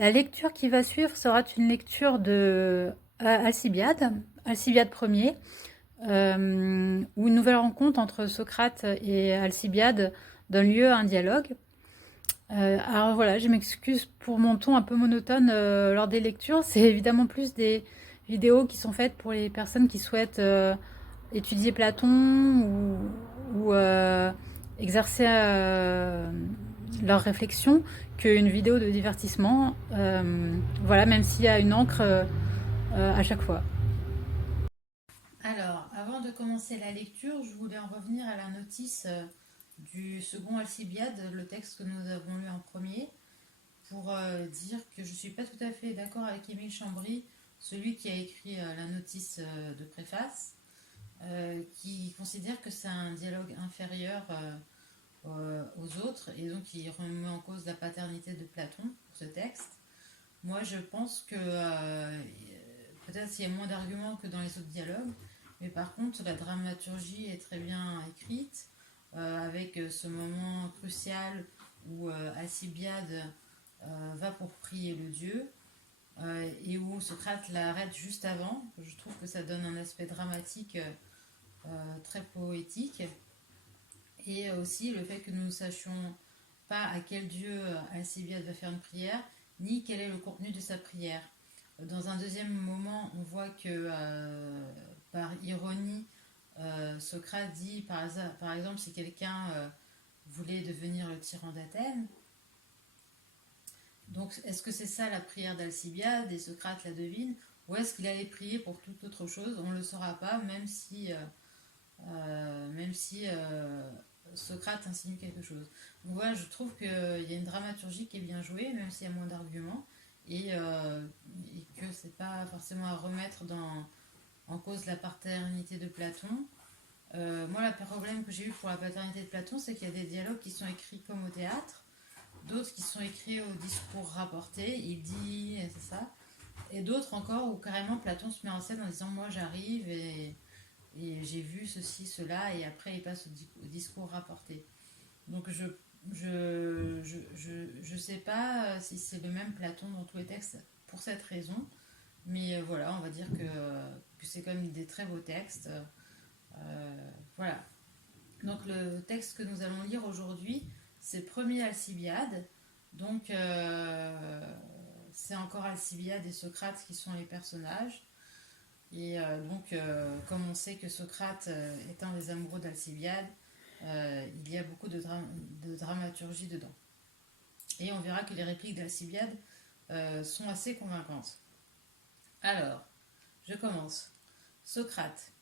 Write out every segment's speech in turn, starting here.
La lecture qui va suivre sera une lecture de Alcibiade Ier, où une nouvelle rencontre entre Socrate et Alcibiade donne lieu à un dialogue. Alors voilà, je m'excuse pour mon ton un peu monotone lors des lectures. C'est évidemment plus des vidéos qui sont faites pour les personnes qui souhaitent étudier Platon ou exercer leur réflexion qu'une vidéo de divertissement. Voilà, même s'il y a une encre à chaque fois. Alors, avant de commencer la lecture, je voulais en revenir à la notice du second Alcibiade, le texte que nous avons lu en premier, pour dire que je ne suis pas tout à fait d'accord avec Émile Chambry, celui qui a écrit la notice de préface, qui considère que c'est un dialogue inférieur aux autres et donc qui remet en cause la paternité de Platon pour ce texte. Moi, je pense que peut-être il y a moins d'arguments que dans les autres dialogues, mais par contre, la dramaturgie est très bien écrite, avec ce moment crucial où Alcibiade va pour prier le dieu, et où Socrate l'arrête juste avant. Je trouve que ça donne un aspect dramatique très poétique. Et aussi le fait que nous ne sachions pas à quel dieu Alcibiade va faire une prière, ni quel est le contenu de sa prière. Dans un deuxième moment, on voit que par ironie, Socrate dit par exemple si quelqu'un voulait devenir le tyran d'Athènes. Donc est-ce que c'est ça la prière d'Alcibiade et Socrate la devine, ou est-ce qu'il allait prier pour toute autre chose? On ne le saura pas, même si Socrate insinue quelque chose. Donc voilà, je trouve qu'il y a une dramaturgie qui est bien jouée, même s'il y a moins d'arguments, et que c'est pas forcément à remettre en cause la paternité de Platon. Moi, le problème que j'ai eu pour la paternité de Platon, c'est qu'il y a des dialogues qui sont écrits comme au théâtre, d'autres qui sont écrits au discours rapporté, il dit, et c'est ça, et d'autres encore où carrément Platon se met en scène en disant moi j'arrive et j'ai vu ceci, cela, et après il passe au discours rapporté. Donc je sais pas si c'est le même Platon dans tous les textes pour cette raison, mais voilà, on va dire que c'est quand même des très beaux textes. Voilà. Donc le texte que nous allons lire aujourd'hui, c'est Premier Alcibiade. Donc c'est encore Alcibiade et Socrate qui sont les personnages. Et comme on sait que Socrate est un des amoureux d'Alcibiade, il y a beaucoup de dramaturgie dedans. Et on verra que les répliques d'Alcibiade sont assez convaincantes. Alors, je commence. Socrate.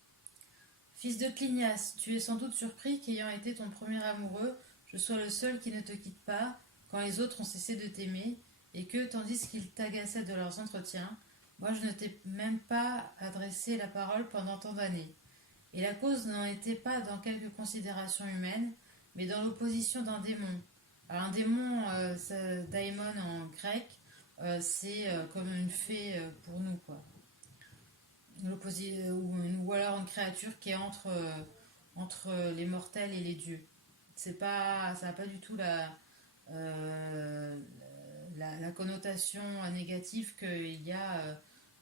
Fils de Clinias, tu es sans doute surpris qu'ayant été ton premier amoureux, je sois le seul qui ne te quitte pas quand les autres ont cessé de t'aimer, et que, tandis qu'ils t'agaçaient de leurs entretiens, moi je ne t'ai même pas adressé la parole pendant tant d'années. Et la cause n'en était pas dans quelque considération humaine, mais dans l'opposition d'un démon. Alors un démon, daimon en grec, c'est comme une fée pour nous, quoi. Ou alors une créature qui est entre les mortels et les dieux. C'est pas, ça n'a pas du tout euh, la connotation négative qu'il y a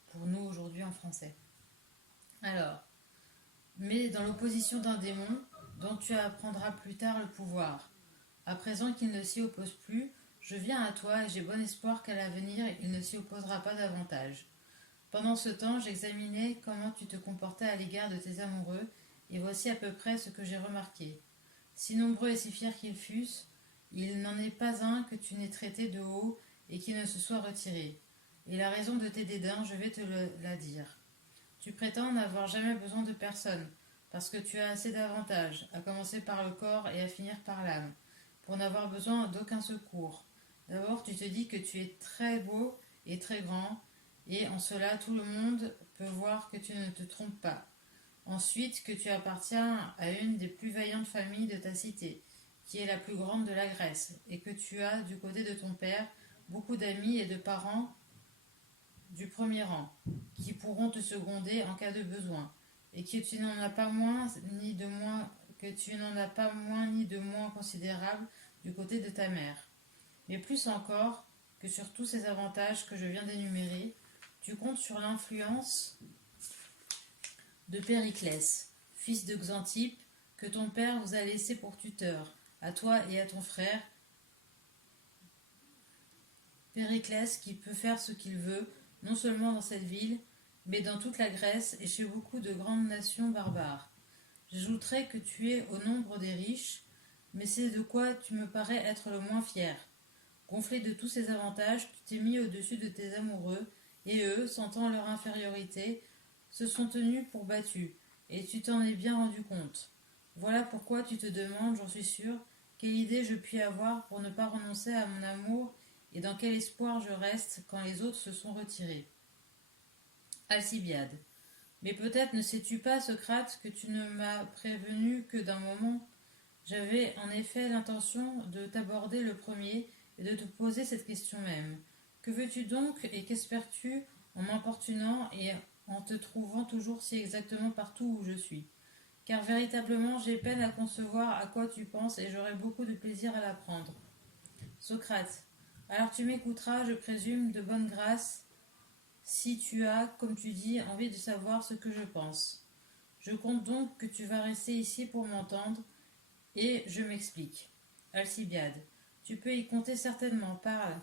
pour nous aujourd'hui en français. Alors, mais dans l'opposition d'un démon dont tu apprendras plus tard le pouvoir. À présent qu'il ne s'y oppose plus, je viens à toi et j'ai bon espoir qu'à l'avenir il ne s'y opposera pas davantage. Pendant ce temps, j'examinais comment tu te comportais à l'égard de tes amoureux, et voici à peu près ce que j'ai remarqué. Si nombreux et si fiers qu'ils fussent, il n'en est pas un que tu n'aies traité de haut et qui ne se soit retiré. Et la raison de tes dédains, je vais te la dire. Tu prétends n'avoir jamais besoin de personne, parce que tu as assez d'avantages, à commencer par le corps et à finir par l'âme, pour n'avoir besoin d'aucun secours. D'abord, tu te dis que tu es très beau et très grand, et en cela tout le monde peut voir que tu ne te trompes pas. Ensuite, que tu appartiens à une des plus vaillantes familles de ta cité, qui est la plus grande de la Grèce, et que tu as, du côté de ton père, beaucoup d'amis et de parents du premier rang, qui pourront te seconder en cas de besoin, et que tu n'en as pas moins ni de moins que tu n'en as pas moins ni de moins considérable du côté de ta mère. Mais plus encore, que sur tous ces avantages que je viens d'énumérer, tu comptes sur l'influence de Périclès, fils de Xantippe, que ton père vous a laissé pour tuteur, à toi et à ton frère. Périclès qui peut faire ce qu'il veut, non seulement dans cette ville, mais dans toute la Grèce et chez beaucoup de grandes nations barbares. J'ajouterai que tu es au nombre des riches, mais c'est de quoi tu me parais être le moins fier. Gonflé de tous ces avantages, tu t'es mis au-dessus de tes amoureux, et eux, sentant leur infériorité, se sont tenus pour battus, et tu t'en es bien rendu compte. Voilà pourquoi tu te demandes, j'en suis sûre, quelle idée je puis avoir pour ne pas renoncer à mon amour et dans quel espoir je reste quand les autres se sont retirés. Alcibiade. Mais peut-être ne sais-tu pas, Socrate, que tu ne m'as prévenu que d'un moment. J'avais en effet l'intention de t'aborder le premier et de te poser cette question même. Que veux-tu donc et qu'espères-tu en m'importunant et en te trouvant toujours si exactement partout où je suis? Car véritablement j'ai peine à concevoir à quoi tu penses et j'aurai beaucoup de plaisir à l'apprendre. Socrate. Alors tu m'écouteras, je présume, de bonne grâce, si tu as, comme tu dis, envie de savoir ce que je pense. Je compte donc que tu vas rester ici pour m'entendre, et je m'explique. Alcibiade. Tu peux y compter certainement, parle.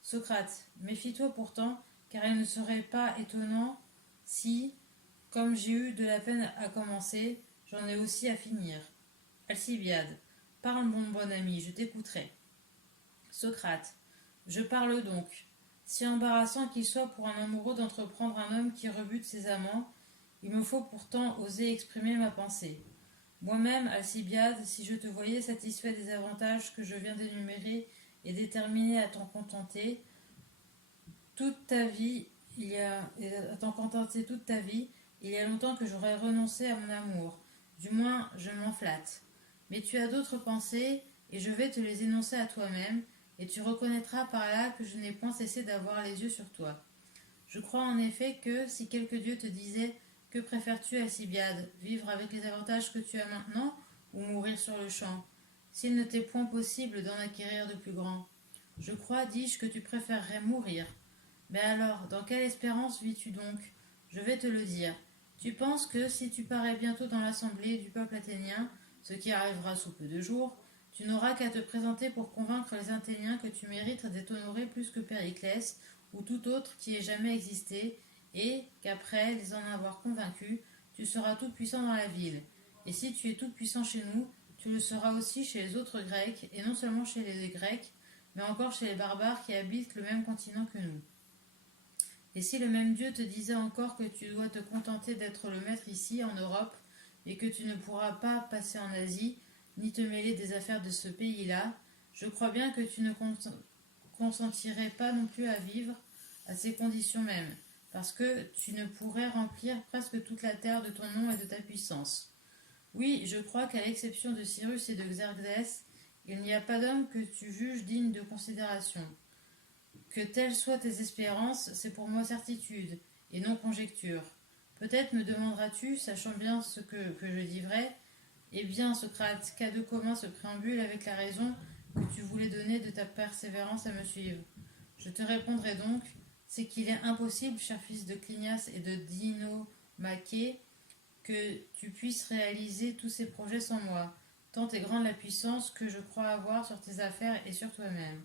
Socrate. Méfie-toi pourtant, car il ne serait pas étonnant si, comme j'ai eu de la peine à commencer, j'en ai aussi à finir. Alcibiade. Parle, mon bon ami, je t'écouterai. Socrate. Je parle donc. Si embarrassant qu'il soit pour un amoureux d'entreprendre un homme qui rebute ses amants, il me faut pourtant oser exprimer ma pensée. Moi-même, Alcibiade, si je te voyais satisfait des avantages que je viens d'énumérer et déterminé à t'en contenter toute ta vie, il y a longtemps que j'aurais renoncé à mon amour. Du moins, je m'en flatte. Mais tu as d'autres pensées, et je vais te les énoncer à toi-même, et tu reconnaîtras par là que je n'ai point cessé d'avoir les yeux sur toi. Je crois en effet que, si quelque dieu te disait « Que préfères-tu, Alcibiade, vivre avec les avantages que tu as maintenant, ou mourir sur le champ, s'il ne t'est point possible d'en acquérir de plus grands? Je crois, dis-je, que tu préférerais mourir. Mais alors, dans quelle espérance vis-tu donc? Je vais te le dire. Tu penses que, si tu parais bientôt dans l'assemblée du peuple athénien, ce qui arrivera sous peu de jours, tu n'auras qu'à te présenter pour convaincre les Athéniens que tu mérites d'être honoré plus que Périclès ou tout autre qui ait jamais existé, et qu'après les en avoir convaincus, tu seras tout puissant dans la ville. Et si tu es tout puissant chez nous, tu le seras aussi chez les autres Grecs, et non seulement chez les Grecs, mais encore chez les barbares qui habitent le même continent que nous. Et si le même Dieu te disait encore que tu dois te contenter d'être le maître ici, en Europe, et que tu ne pourras pas passer en Asie, ni te mêler des affaires de ce pays-là, je crois bien que tu ne consentirais pas non plus à vivre à ces conditions mêmes, parce que tu ne pourrais remplir presque toute la terre de ton nom et de ta puissance. Oui, je crois qu'à l'exception de Cyrus et de Xerxès, il n'y a pas d'homme que tu juges digne de considération. Que telles soient tes espérances, c'est pour moi certitude, et non conjecture. Peut-être me demanderas-tu, sachant bien ce que je dis vrai, eh bien, Socrate, qu'a de commun ce préambule avec la raison que tu voulais donner de ta persévérance à me suivre? Je te répondrai donc, c'est qu'il est impossible, cher fils de Clinias et de Dinomaché, que tu puisses réaliser tous ces projets sans moi, tant est grande la puissance que je crois avoir sur tes affaires et sur toi-même.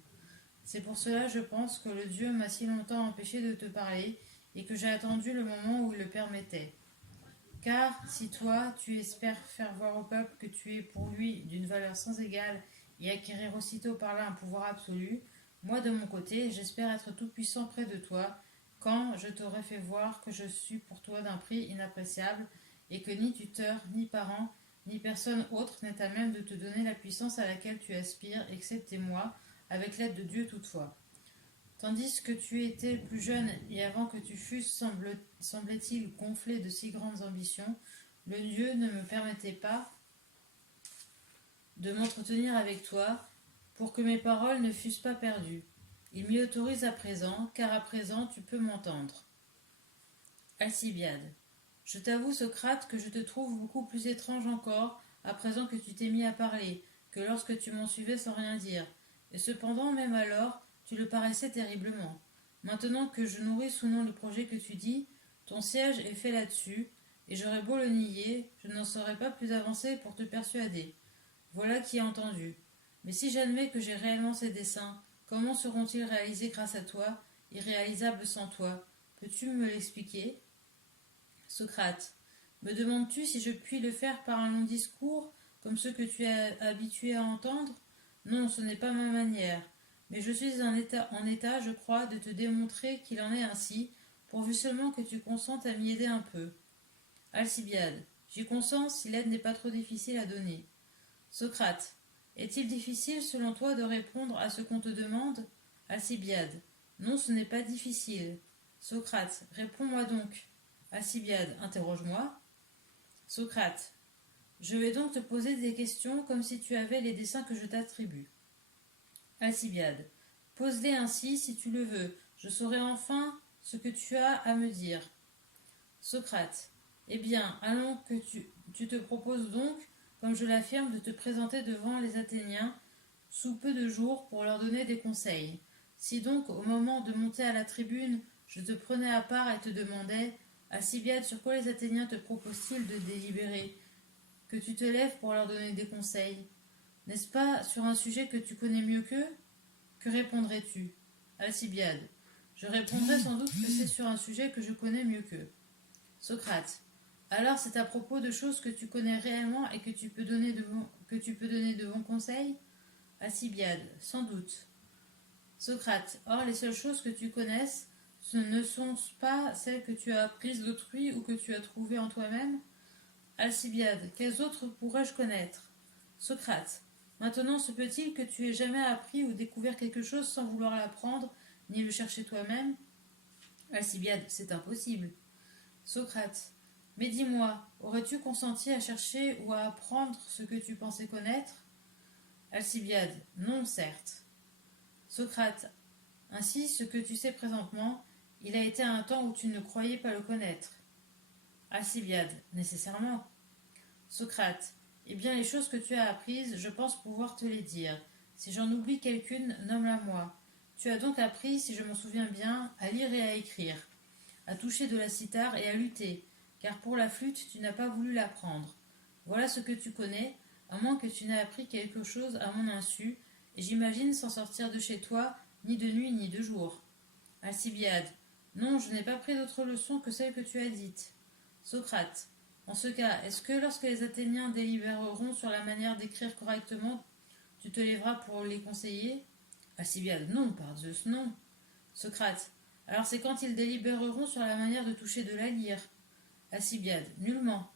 C'est pour cela, je pense, que le Dieu m'a si longtemps empêché de te parler et que j'ai attendu le moment où il le permettait. Car si toi, tu espères faire voir au peuple que tu es pour lui d'une valeur sans égale et acquérir aussitôt par là un pouvoir absolu, moi de mon côté, j'espère être tout puissant près de toi, quand je t'aurai fait voir que je suis pour toi d'un prix inappréciable et que ni tuteur, ni parent, ni personne autre n'est à même de te donner la puissance à laquelle tu aspires, excepté moi, avec l'aide de Dieu toutefois. Tandis que tu étais plus jeune et avant que tu fusses, semblait-il, gonflé de si grandes ambitions, le Dieu ne me permettait pas de m'entretenir avec toi pour que mes paroles ne fussent pas perdues. Il m'y autorise à présent, car à présent tu peux m'entendre. Alcibiade. Je t'avoue, Socrate, que je te trouve beaucoup plus étrange encore, à présent que tu t'es mis à parler, que lorsque tu m'en suivais sans rien dire. Et cependant, même alors, tu le paraissais terriblement. Maintenant que je nourris sous nom le projet que tu dis, ton siège est fait là-dessus, et j'aurais beau le nier, je n'en serais pas plus avancé pour te persuader. Voilà qui est entendu. Mais si j'admets que j'ai réellement ces desseins, comment seront-ils réalisés grâce à toi, irréalisables sans toi? Peux-tu me l'expliquer? Socrate. Me demandes-tu si je puis le faire par un long discours, comme ceux que tu es habitué à entendre? Non, ce n'est pas ma manière. Mais je suis en état, je crois, de te démontrer qu'il en est ainsi, pourvu seulement que tu consentes à m'y aider un peu. Alcibiade. J'y consens si l'aide n'est pas trop difficile à donner. Socrate. Est-il difficile, selon toi, de répondre à ce qu'on te demande? Alcibiade. Non, ce n'est pas difficile. Socrate. Réponds-moi donc. Alcibiade. Interroge-moi. Socrate. Je vais donc te poser des questions comme si tu avais les desseins que je t'attribue. Alcibiade. Pose-les ainsi si tu le veux. Je saurai enfin ce que tu as à me dire. Socrate. Eh bien, allons que tu te proposes donc, comme je l'affirme, de te présenter devant les Athéniens sous peu de jours pour leur donner des conseils. Si donc, au moment de monter à la tribune, je te prenais à part et te demandais, Alcibiade, sur quoi les Athéniens te proposent-ils de délibérer, que tu te lèves pour leur donner des conseils? N'est-ce pas sur un sujet que tu connais mieux qu'eux? Que répondrais-tu? Alcibiade. Je répondrais sans doute que c'est sur un sujet que je connais mieux qu'eux. Socrate. Alors c'est à propos de choses que tu connais réellement et que tu peux donner de bons conseils? Alcibiade. Sans doute. Socrate. Or les seules choses que tu connaisses, ce ne sont pas celles que tu as apprises d'autrui ou que tu as trouvées en toi-même? Alcibiade. Quelles autres pourrais-je connaître? Socrate. Maintenant se peut-il que tu aies jamais appris ou découvert quelque chose sans vouloir l'apprendre, ni le chercher toi-même? Alcibiade. C'est impossible. Socrate. Mais dis-moi, aurais-tu consenti à chercher ou à apprendre ce que tu pensais connaître? Alcibiade. Non, certes. Socrate. Ainsi, ce que tu sais présentement, il a été un temps où tu ne croyais pas le connaître. Alcibiade. Nécessairement. Socrate. Eh bien, les choses que tu as apprises, je pense pouvoir te les dire. Si j'en oublie quelqu'une, nomme-la-moi. Tu as donc appris, si je m'en souviens bien, à lire et à écrire, à toucher de la cithare et à lutter, car pour la flûte, tu n'as pas voulu l'apprendre. Voilà ce que tu connais, à moins que tu n'aies appris quelque chose à mon insu, et j'imagine sans sortir de chez toi, ni de nuit ni de jour. Alcibiade. Non, je n'ai pas pris d'autres leçons que celles que tu as dites. Socrate. En ce cas, est-ce que lorsque les Athéniens délibéreront sur la manière d'écrire correctement, tu te lèveras pour les conseiller? Alcibiade. Non, par Zeus, non. Socrate. Alors c'est quand ils délibéreront sur la manière de toucher de la lyre. Alcibiade. Nullement.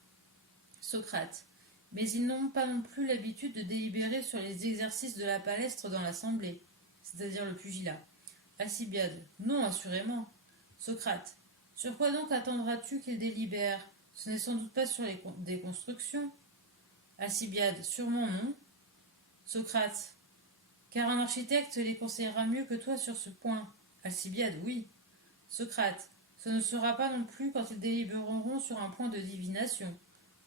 Socrate. Mais ils n'ont pas non plus l'habitude de délibérer sur les exercices de la palestre dans l'assemblée, c'est-à-dire le pugilat. Alcibiade. Non, assurément. Socrate. Sur quoi donc attendras-tu qu'ils délibèrent? Ce n'est sans doute pas sur les déconstructions. Alcibiade. Sûrement non. Socrate. Car un architecte les conseillera mieux que toi sur ce point. Alcibiade. Oui. Socrate. Ce ne sera pas non plus quand ils délibéreront sur un point de divination.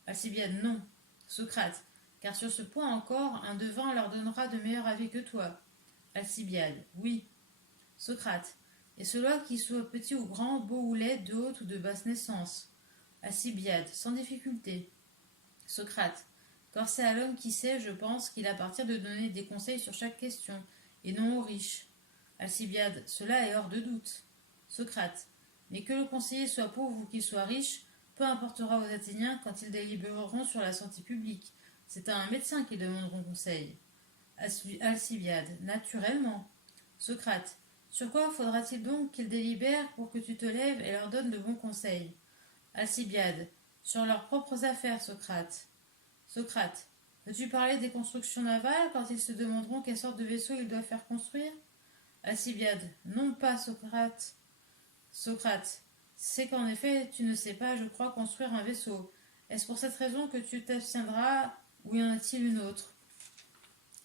Alcibiade. Non. Socrate. Car sur ce point encore, un devin leur donnera de meilleurs avis que toi. Alcibiade. Oui. Socrate. Et cela qu'il soit petit ou grand, beau ou laid, de haute ou de basse naissance. Alcibiade. Sans difficulté. Socrate. Car c'est à l'homme qui sait, je pense, qu'il appartient de donner des conseils sur chaque question, et non aux riches. Alcibiade. Cela est hors de doute. Socrate. Mais que le conseiller soit pauvre ou qu'il soit riche, peu importera aux Athéniens quand ils délibéreront sur la santé publique. C'est à un médecin qu'ils demanderont conseil. Alcibiade. Naturellement. Socrate. Sur quoi faudra-t-il donc qu'ils délibèrent pour que tu te lèves et leur donnes de bons conseils? Alcibiade. Sur leurs propres affaires, Socrate. Socrate. Veux-tu parler des constructions navales quand ils se demanderont quelle sorte de vaisseau ils doivent faire construire? Alcibiade. Non pas, Socrate. Socrate. C'est qu'en effet, tu ne sais pas, je crois, construire un vaisseau. Est-ce pour cette raison que tu t'abstiendras, ou y en a-t-il une autre?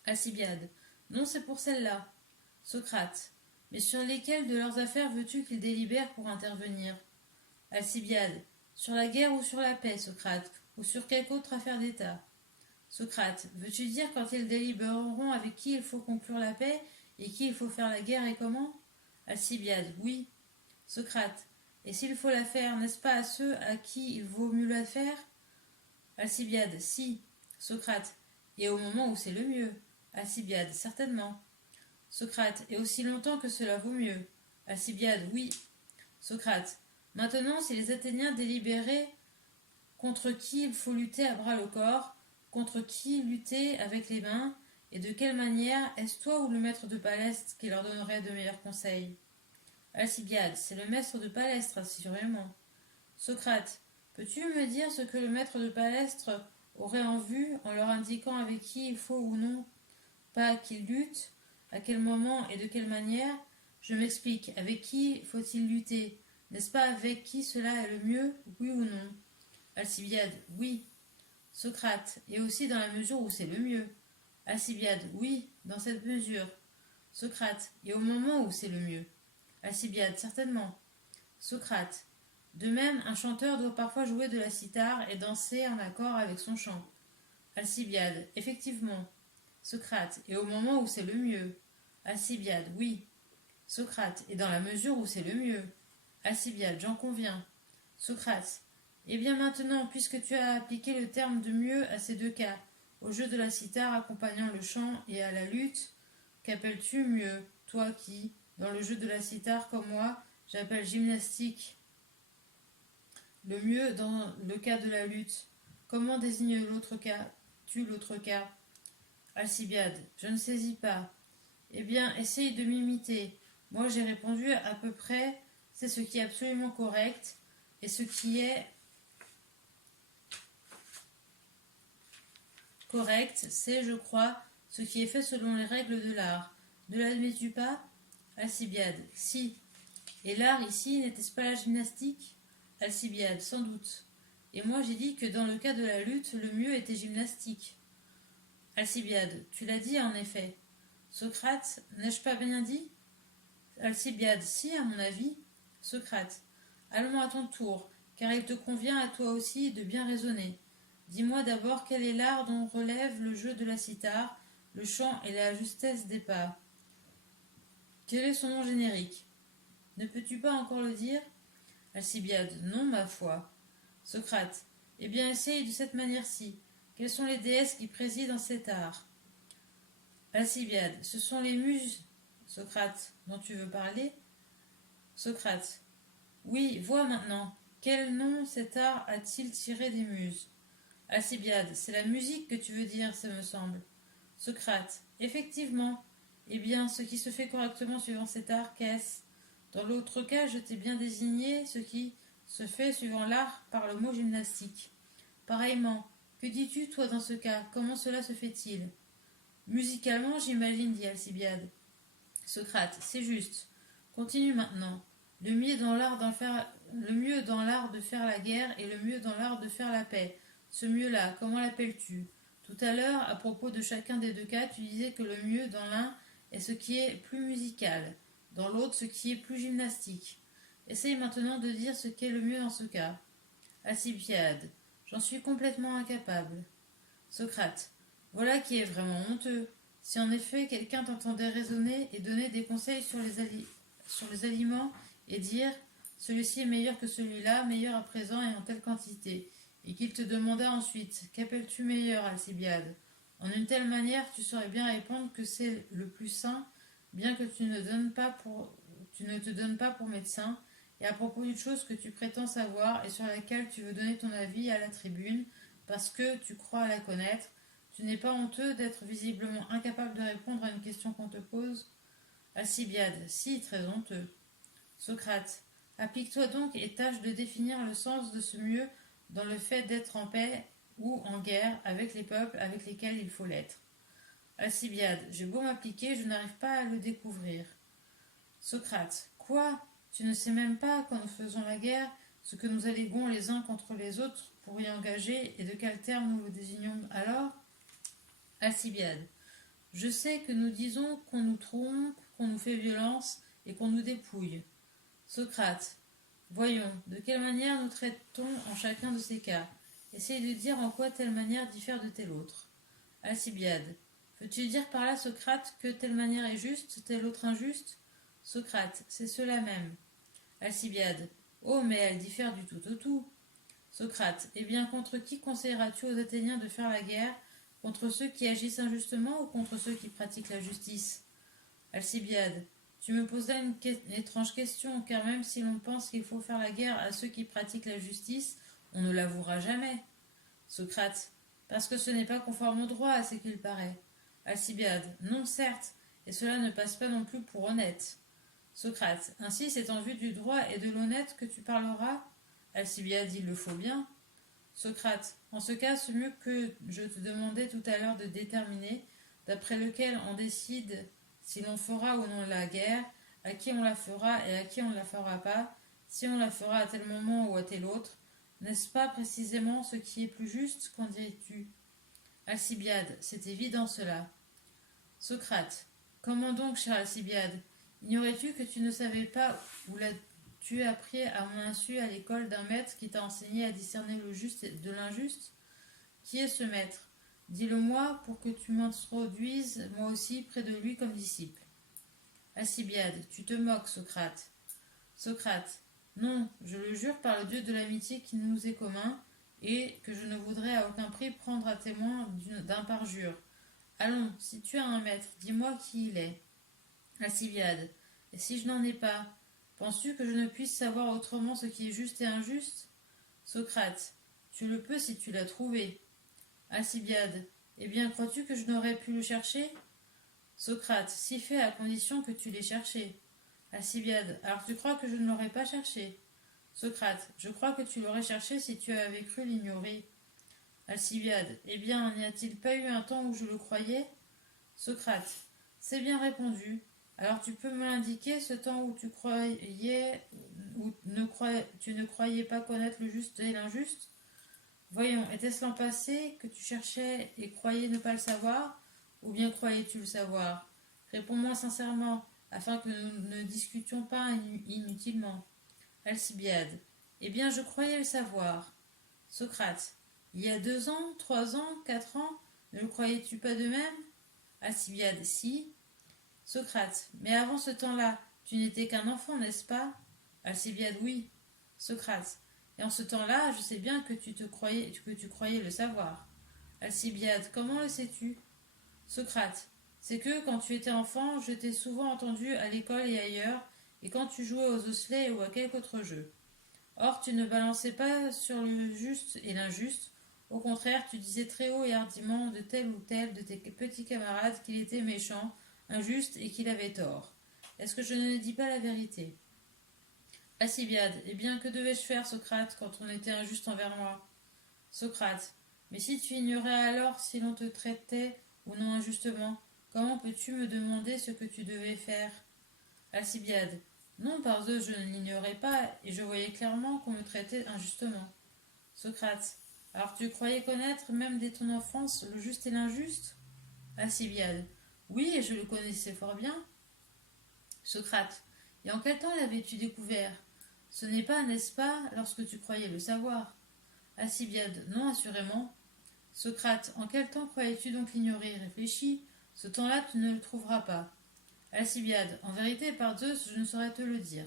Alcibiade. Non, c'est pour celle-là. Socrate. Mais sur lesquelles de leurs affaires veux-tu qu'ils délibèrent pour intervenir? Alcibiade. Sur la guerre ou sur la paix, Socrate, ou sur quelque autre affaire d'État? Socrate. Veux-tu dire quand ils délibéreront avec qui il faut conclure la paix et qui il faut faire la guerre et comment? Alcibiade, oui. Socrate, et s'il faut la faire, n'est-ce pas à ceux à qui il vaut mieux la faire? Alcibiade, si. Socrate, et au moment où c'est le mieux. Alcibiade, certainement. Socrate, et aussi longtemps que cela vaut mieux. Alcibiade, oui. Socrate, maintenant si les Athéniens délibéraient contre qui il faut lutter à bras le corps, contre qui lutter avec les mains, et de quelle manière, est-ce toi ou le maître de Palestre qui leur donnerait de meilleurs conseils? Alcibiade, c'est le maître de Palestre, assurément. Socrate, peux-tu me dire ce que le maître de Palestre aurait en vue en leur indiquant avec qui il faut ou non pas qu'ils luttent, à quel moment et de quelle manière? Je m'explique, avec qui faut-il lutter? N'est-ce pas avec qui cela est le mieux, oui ou non? Alcibiade, oui. Socrate, et aussi dans la mesure où c'est le mieux. Alcibiade, oui, dans cette mesure. Socrate, et au moment où c'est le mieux. Alcibiade, certainement. Socrate, de même, un chanteur doit parfois jouer de la cithare et danser en accord avec son chant. Alcibiade, effectivement. Socrate, et au moment où c'est le mieux. Alcibiade, oui. Socrate, et dans la mesure où c'est le mieux. Alcibiade, j'en conviens. Socrate, eh bien maintenant, puisque tu as appliqué le terme de mieux à ces deux cas, au jeu de la cithare accompagnant le chant et à la lutte, qu'appelles-tu mieux, toi qui, dans le jeu de la cithare comme moi, j'appelle gymnastique le mieux dans le cas de la lutte? Comment désigne l'autre cas? Tu l'autre cas? Alcibiade, je ne saisis pas. Eh bien, essaye de m'imiter. Moi, j'ai répondu à peu près, c'est ce qui est absolument correct, et ce qui est correct, c'est, je crois, ce qui est fait selon les règles de l'art. Ne l'admets-tu pas? Alcibiade, si. Et l'art ici, n'était-ce pas la gymnastique? Alcibiade, sans doute. Et moi, j'ai dit que dans le cas de la lutte, le mieux était gymnastique. Alcibiade, tu l'as dit en effet. Socrate, n'ai-je pas bien dit? Alcibiade, si, à mon avis. Socrate, allons à ton tour, car il te convient à toi aussi de bien raisonner. Dis-moi d'abord quel est l'art dont relève le jeu de la cithare, le chant et la justesse des pas. Quel est son nom générique? Ne peux-tu pas encore le dire? Alcibiade, non, ma foi. Socrate, eh bien essaye de cette manière-ci. Quelles sont les déesses qui président cet art? Alcibiade, ce sont les muses. Socrate, dont tu veux parler? Socrate, oui, vois maintenant. Quel nom cet art a-t-il tiré des muses? Alcibiade, c'est la musique que tu veux dire, ça me semble. Socrate, effectivement. Eh bien, ce qui se fait correctement suivant cet art, qu'est-ce? Dans l'autre cas, je t'ai bien désigné ce qui se fait suivant l'art par le mot gymnastique. Pareillement, que dis-tu, toi, dans ce cas? Comment cela se fait-il? Musicalement, j'imagine, dit Alcibiade. Socrate, c'est juste. Continue maintenant. Le mieux dans l'art de faire la guerre et le mieux dans l'art de faire la paix. Ce mieux-là, comment l'appelles-tu? Tout à l'heure, à propos de chacun des deux cas, tu disais que le mieux dans l'un est ce qui est plus musical, dans l'autre ce qui est plus gymnastique. Essaye maintenant de dire ce qu'est le mieux dans ce cas. Alcibiade, j'en suis complètement incapable. Socrate, voilà qui est vraiment honteux. Si en effet quelqu'un t'entendait raisonner et donner des conseils sur les aliments et dire celui-ci est meilleur que celui-là, meilleur à présent et en telle quantité, et qu'il te demanda ensuite qu'appelles-tu meilleur, Alcibiade? En une telle manière, tu saurais bien répondre que c'est le plus sain, bien que tu ne te donnes pas pour médecin, et à propos d'une chose que tu prétends savoir et sur laquelle tu veux donner ton avis à la tribune, parce que tu crois la connaître, tu n'es pas honteux d'être visiblement incapable de répondre à une question qu'on te pose? Alcibiade, si, très honteux. Socrate, applique-toi donc et tâche de définir le sens de ce mieux dans le fait d'être en paix ou en guerre avec les peuples avec lesquels il faut l'être. Alcibiade, j'ai beau m'appliquer, je n'arrive pas à le découvrir. Socrate, quoi? Tu ne sais même pas, quand nous faisons la guerre, ce que nous alléguons les uns contre les autres pour y engager et de quel terme nous le désignons alors? Alcibiade, je sais que nous disons qu'on nous trompe, qu'on nous fait violence et qu'on nous dépouille. Socrate, voyons, de quelle manière nous traite-t-on en chacun de ces cas? Essaye de dire en quoi telle manière diffère de telle autre. Alcibiade, Veux-tu dire par là, Socrate, que telle manière est juste, telle autre injuste? Socrate, c'est cela même. Alcibiade, oh, mais elle diffère du tout au tout. Socrate, eh bien, contre qui conseilleras-tu aux Athéniens de faire la guerre? Contre ceux qui agissent injustement ou contre ceux qui pratiquent la justice? Alcibiade, tu me poses là une étrange question, car même si l'on pense qu'il faut faire la guerre à ceux qui pratiquent la justice, on ne l'avouera jamais. Socrate, parce que ce n'est pas conforme au droit, à ce qu'il paraît. Alcibiade, non certes, et cela ne passe pas non plus pour honnête. Socrate, ainsi c'est en vue du droit et de l'honnête que tu parleras? Alcibiade, il le faut bien. Socrate, en ce cas, ce mieux que je te demandais tout à l'heure de déterminer, d'après lequel on décide si l'on fera ou non la guerre, à qui on la fera et à qui on ne la fera pas, si on la fera à tel moment ou à tel autre, n'est-ce pas précisément ce qui est plus juste, qu'en dirais-tu? Alcibiade, c'est évident cela. Socrate, comment donc, cher Alcibiade? Ignorais-tu que tu ne savais pas où l'as-tu appris à mon insu à l'école d'un maître qui t'a enseigné à discerner le juste de l'injuste? Qui est ce maître? Dis-le-moi pour que tu m'introduises moi aussi près de lui comme disciple. Alcibiade, tu te moques, Socrate. Socrate, non, je le jure par le Dieu de l'amitié qui nous est commun, et que je ne voudrais à aucun prix prendre à témoin d'un parjure. Allons, si tu as un maître, dis-moi qui il est. Alcibiade, et si je n'en ai pas, penses-tu que je ne puisse savoir autrement ce qui est juste et injuste? Socrate, tu le peux si tu l'as trouvé. Alcibiade, eh bien, crois-tu que je n'aurais pu le chercher? Socrate, si fait à condition que tu l'aies cherché. Alcibiade, alors tu crois que je ne l'aurais pas cherché? Socrate, je crois que tu l'aurais cherché si tu avais cru l'ignorer. Alcibiade, eh bien, n'y a-t-il pas eu un temps où je le croyais? Socrate, c'est bien répondu. Alors tu peux me l'indiquer, ce temps où tu croyais, tu ne croyais pas connaître le juste et l'injuste? Voyons, était-ce l'an passé que tu cherchais et croyais ne pas le savoir, ou bien croyais-tu le savoir? Réponds-moi sincèrement, afin que nous ne discutions pas inutilement. Alcibiade, eh bien, je croyais le savoir. Socrate, il y a 2 ans, 3 ans, 4 ans, ne le croyais-tu pas de même? Alcibiade, si. Socrate, mais avant ce temps-là, tu n'étais qu'un enfant, n'est-ce pas? Alcibiade, oui. Socrate, et en ce temps-là, je sais bien que tu croyais le savoir. Alcibiade, comment le sais-tu? Socrate, c'est que quand tu étais enfant, je t'ai souvent entendu à l'école et ailleurs, et quand tu jouais aux osselets ou à quelque autre jeu. Or, tu ne balançais pas sur le juste et l'injuste. Au contraire, tu disais très haut et hardiment de tel ou tel de tes petits camarades qu'il était méchant, injuste et qu'il avait tort. Est-ce que je ne dis pas la vérité? Alcibiade, eh bien, que devais-je faire, Socrate, quand on était injuste envers moi? Socrate, mais si tu ignorais alors si l'on te traitait ou non injustement, comment peux-tu me demander ce que tu devais faire? Alcibiade, non, par eux, je ne l'ignorais pas, et je voyais clairement qu'on me traitait injustement. Socrate, alors tu croyais connaître, même dès ton enfance, le juste et l'injuste? Alcibiade, oui, et je le connaissais fort bien. Socrate, et en quel temps l'avais-tu découvert? Ce n'est pas, n'est-ce pas, lorsque tu croyais le savoir? Alcibiade, non, assurément. Socrate, en quel temps croyais-tu donc l'ignorer? Réfléchis, ce temps-là tu ne le trouveras pas. Alcibiade, en vérité, par Zeus, je ne saurais te le dire.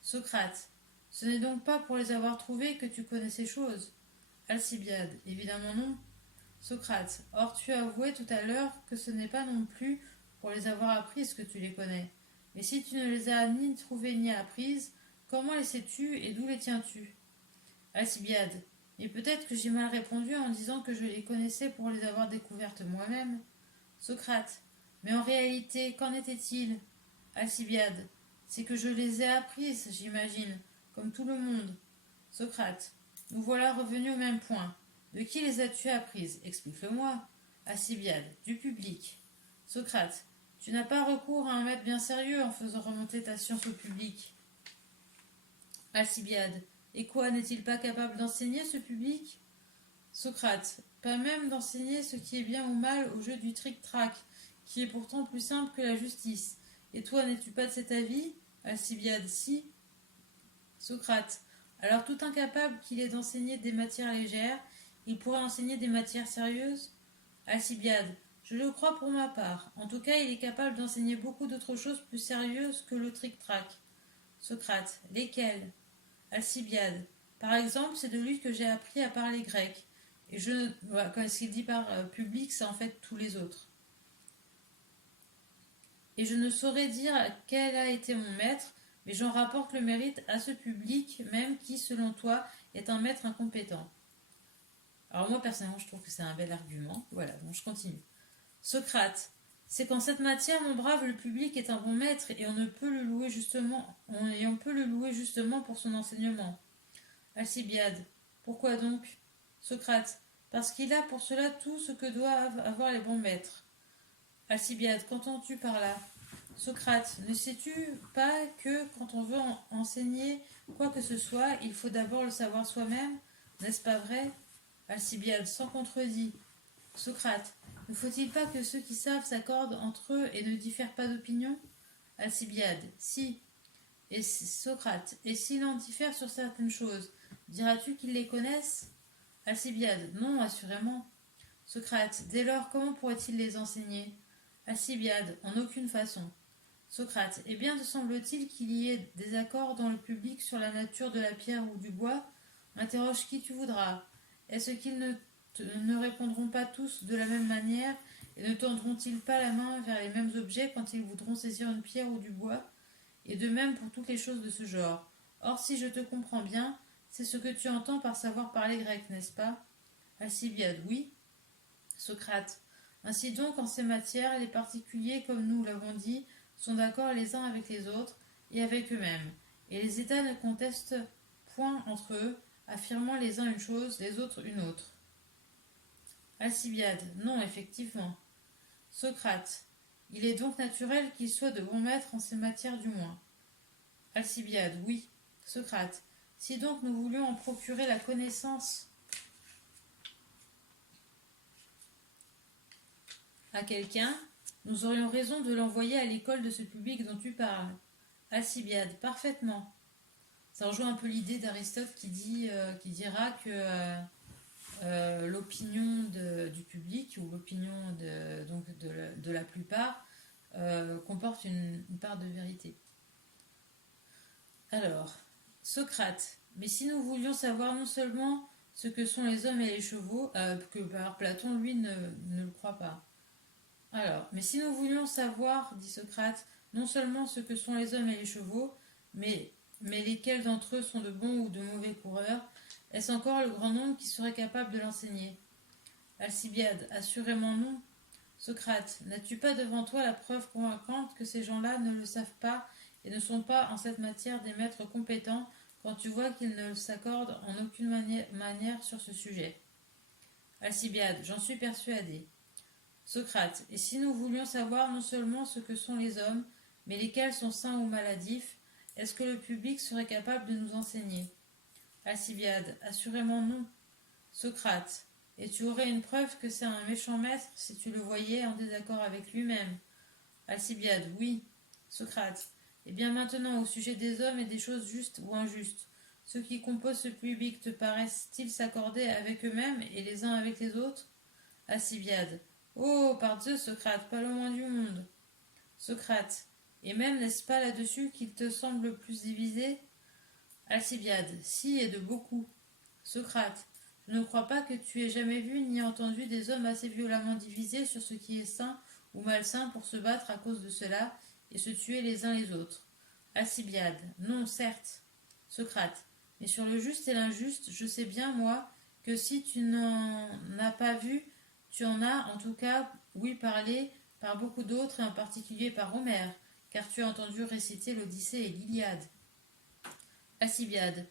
Socrate, ce n'est donc pas pour les avoir trouvés que tu connais ces choses? Alcibiade, évidemment non. Socrate, or tu as avoué tout à l'heure que ce n'est pas non plus pour les avoir apprises que tu les connais. Mais si tu ne les as ni trouvées ni apprises, comment les sais-tu et d'où les tiens-tu? Alcibiade, mais peut-être que j'ai mal répondu en disant que je les connaissais pour les avoir découvertes moi-même. Socrate, mais en réalité, qu'en était-il? Alcibiade, c'est que je les ai apprises, j'imagine, comme tout le monde. Socrate, nous voilà revenus au même point. De qui les as-tu apprises? Explique-le-moi. Alcibiade, du public. Socrate, tu n'as pas recours à un maître bien sérieux en faisant remonter ta science au public. Alcibiade, et quoi, n'est-il pas capable d'enseigner ce public? Socrate, pas même d'enseigner ce qui est bien ou mal au jeu du tric-trac, qui est pourtant plus simple que la justice. Et toi, n'es-tu pas de cet avis? Alcibiade, si. Socrate, alors tout incapable qu'il est d'enseigner des matières légères, il pourrait enseigner des matières sérieuses? Alcibiade, Je le crois pour ma part. En tout cas, il est capable d'enseigner beaucoup d'autres choses plus sérieuses que le tric-trac. Socrate. Lesquelles? Alcibiade. Par exemple, c'est de lui que j'ai appris à parler grec. Et je, voilà, quand ce qu'il dit par public, c'est en fait tous les autres. Et je ne saurais dire quel a été mon maître, mais j'en rapporte le mérite à ce public même qui, selon toi, est un maître incompétent. Alors moi, personnellement, je trouve que c'est un bel argument. Voilà, donc je continue. Socrate. C'est qu'en cette matière, mon brave, le public est un bon maître et on ne peut le louer justement, et on peut le louer justement pour son enseignement. Alcibiade. Pourquoi donc? Socrate. Parce qu'il a pour cela tout ce que doivent avoir les bons maîtres. Alcibiade. Qu'entends-tu par là? Socrate. Ne sais-tu pas que quand on veut enseigner quoi que ce soit, il faut d'abord le savoir soi-même? N'est-ce pas vrai? Alcibiade. Sans contredit. Socrate. Ne faut-il pas que ceux qui savent s'accordent entre eux et ne diffèrent pas d'opinion? Alcibiade. Si. Et Socrate. Et s'ils en diffèrent sur certaines choses, diras-tu qu'ils les connaissent? Alcibiade. Non, assurément. Socrate. Dès lors, comment pourrait-il les enseigner? Alcibiade. En aucune façon. Socrate. Eh bien, te semble-t-il qu'il y ait des accords dans le public sur la nature de la pierre ou du bois? Interroge qui tu voudras. Est-ce qu'ils ne répondront pas tous de la même manière et ne tendront-ils pas la main vers les mêmes objets quand ils voudront saisir une pierre ou du bois? Et de même pour toutes les choses de ce genre. Or, si je te comprends bien, c'est ce que tu entends par savoir parler grec, n'est-ce pas? Alcibiade. Oui. Socrate. Ainsi donc, en ces matières, les particuliers, comme nous l'avons dit, sont d'accord les uns avec les autres et avec eux-mêmes, et les États ne contestent point entre eux, affirmant les uns une chose, les autres une autre. Alcibiade. Non, effectivement. Socrate. Il est donc naturel qu'ils soient de bons maîtres en ces matières du moins. Alcibiade. Oui. Socrate. Si donc nous voulions en procurer la connaissance à quelqu'un, nous aurions raison de l'envoyer à l'école de ce public dont tu parles. Alcibiade. Parfaitement. Ça rejoint un peu l'idée d'Aristote qui dira que l'opinion du public ou l'opinion de la plupart comporte une part de vérité. Alors, Socrate. Mais si nous voulions savoir non seulement ce que sont les hommes et les chevaux, que par Platon, lui, ne le croit pas. Alors, mais si nous voulions savoir, dit Socrate, non seulement ce que sont les hommes et les chevaux, mais lesquels d'entre eux sont de bons ou de mauvais coureurs, est-ce encore le grand nombre qui serait capable de l'enseigner? Alcibiade. Assurément non. Socrate. N'as-tu pas devant toi la preuve convaincante que ces gens-là ne le savent pas et ne sont pas en cette matière des maîtres compétents quand tu vois qu'ils ne s'accordent en aucune manière sur ce sujet? Alcibiade. J'en suis persuadé. Socrate. Et si nous voulions savoir non seulement ce que sont les hommes, mais lesquels sont sains ou maladifs, est-ce que le public serait capable de nous enseigner? Alcibiade. Assurément non. Socrate. Et tu aurais une preuve que c'est un méchant maître si tu le voyais en désaccord avec lui-même? Alcibiade. Oui. Socrate. Et bien maintenant, au sujet des hommes et des choses justes ou injustes, ceux qui composent ce public te paraissent-ils s'accorder avec eux-mêmes et les uns avec les autres? Alcibiade. Oh, par Dieu, Socrate, pas le moins du monde. Socrate. Et même n'est-ce pas là-dessus qu'il te semble le plus divisé? Alcibiade. Si, et de beaucoup. Socrate. Je ne crois pas que tu aies jamais vu ni entendu des hommes assez violemment divisés sur ce qui est sain ou malsain pour se battre à cause de cela et se tuer les uns les autres. Alcibiade. Non, certes. Socrate. Mais sur le juste et l'injuste, je sais bien, moi, que si tu n'en as pas vu, tu en as, en tout cas, oui, parlé par beaucoup d'autres, et en particulier par Homère, car tu as entendu réciter l'Odyssée et l'Iliade. Alcibiade.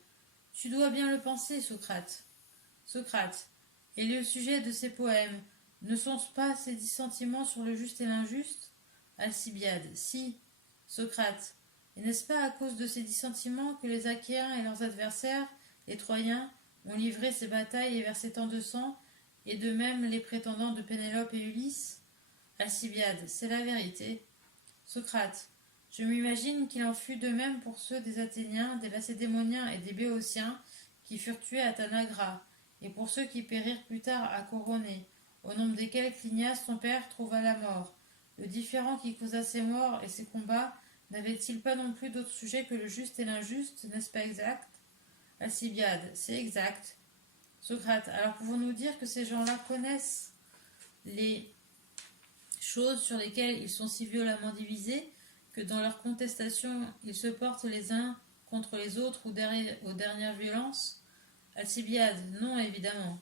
Tu dois bien le penser, Socrate. Socrate. Et le sujet de ces poèmes, ne sont-ce pas ces dissentiments sur le juste et l'injuste? Alcibiade. Si. Socrate. Et n'est-ce pas à cause de ces dissentiments que les Achéens et leurs adversaires, les Troyens, ont livré ces batailles et versé tant de sang, et de même les prétendants de Pénélope et Ulysse? Alcibiade. C'est la vérité. Socrate. Je m'imagine qu'il en fut de même pour ceux des Athéniens, des Lacédémoniens et des Béotiens qui furent tués à Tanagra, et pour ceux qui périrent plus tard à Coronée, au nombre desquels Clinias, ton père, trouva la mort. Le différend qui causa ces morts et ces combats n'avait-il pas non plus d'autre sujet que le juste et l'injuste, n'est-ce pas exact? Alcibiade, c'est exact. Socrate, alors pouvons-nous dire que ces gens-là connaissent les choses sur lesquelles ils sont si violemment divisés que dans leur contestation, ils se portent les uns contre les autres ou aux dernières violences? Alcibiade, non, évidemment.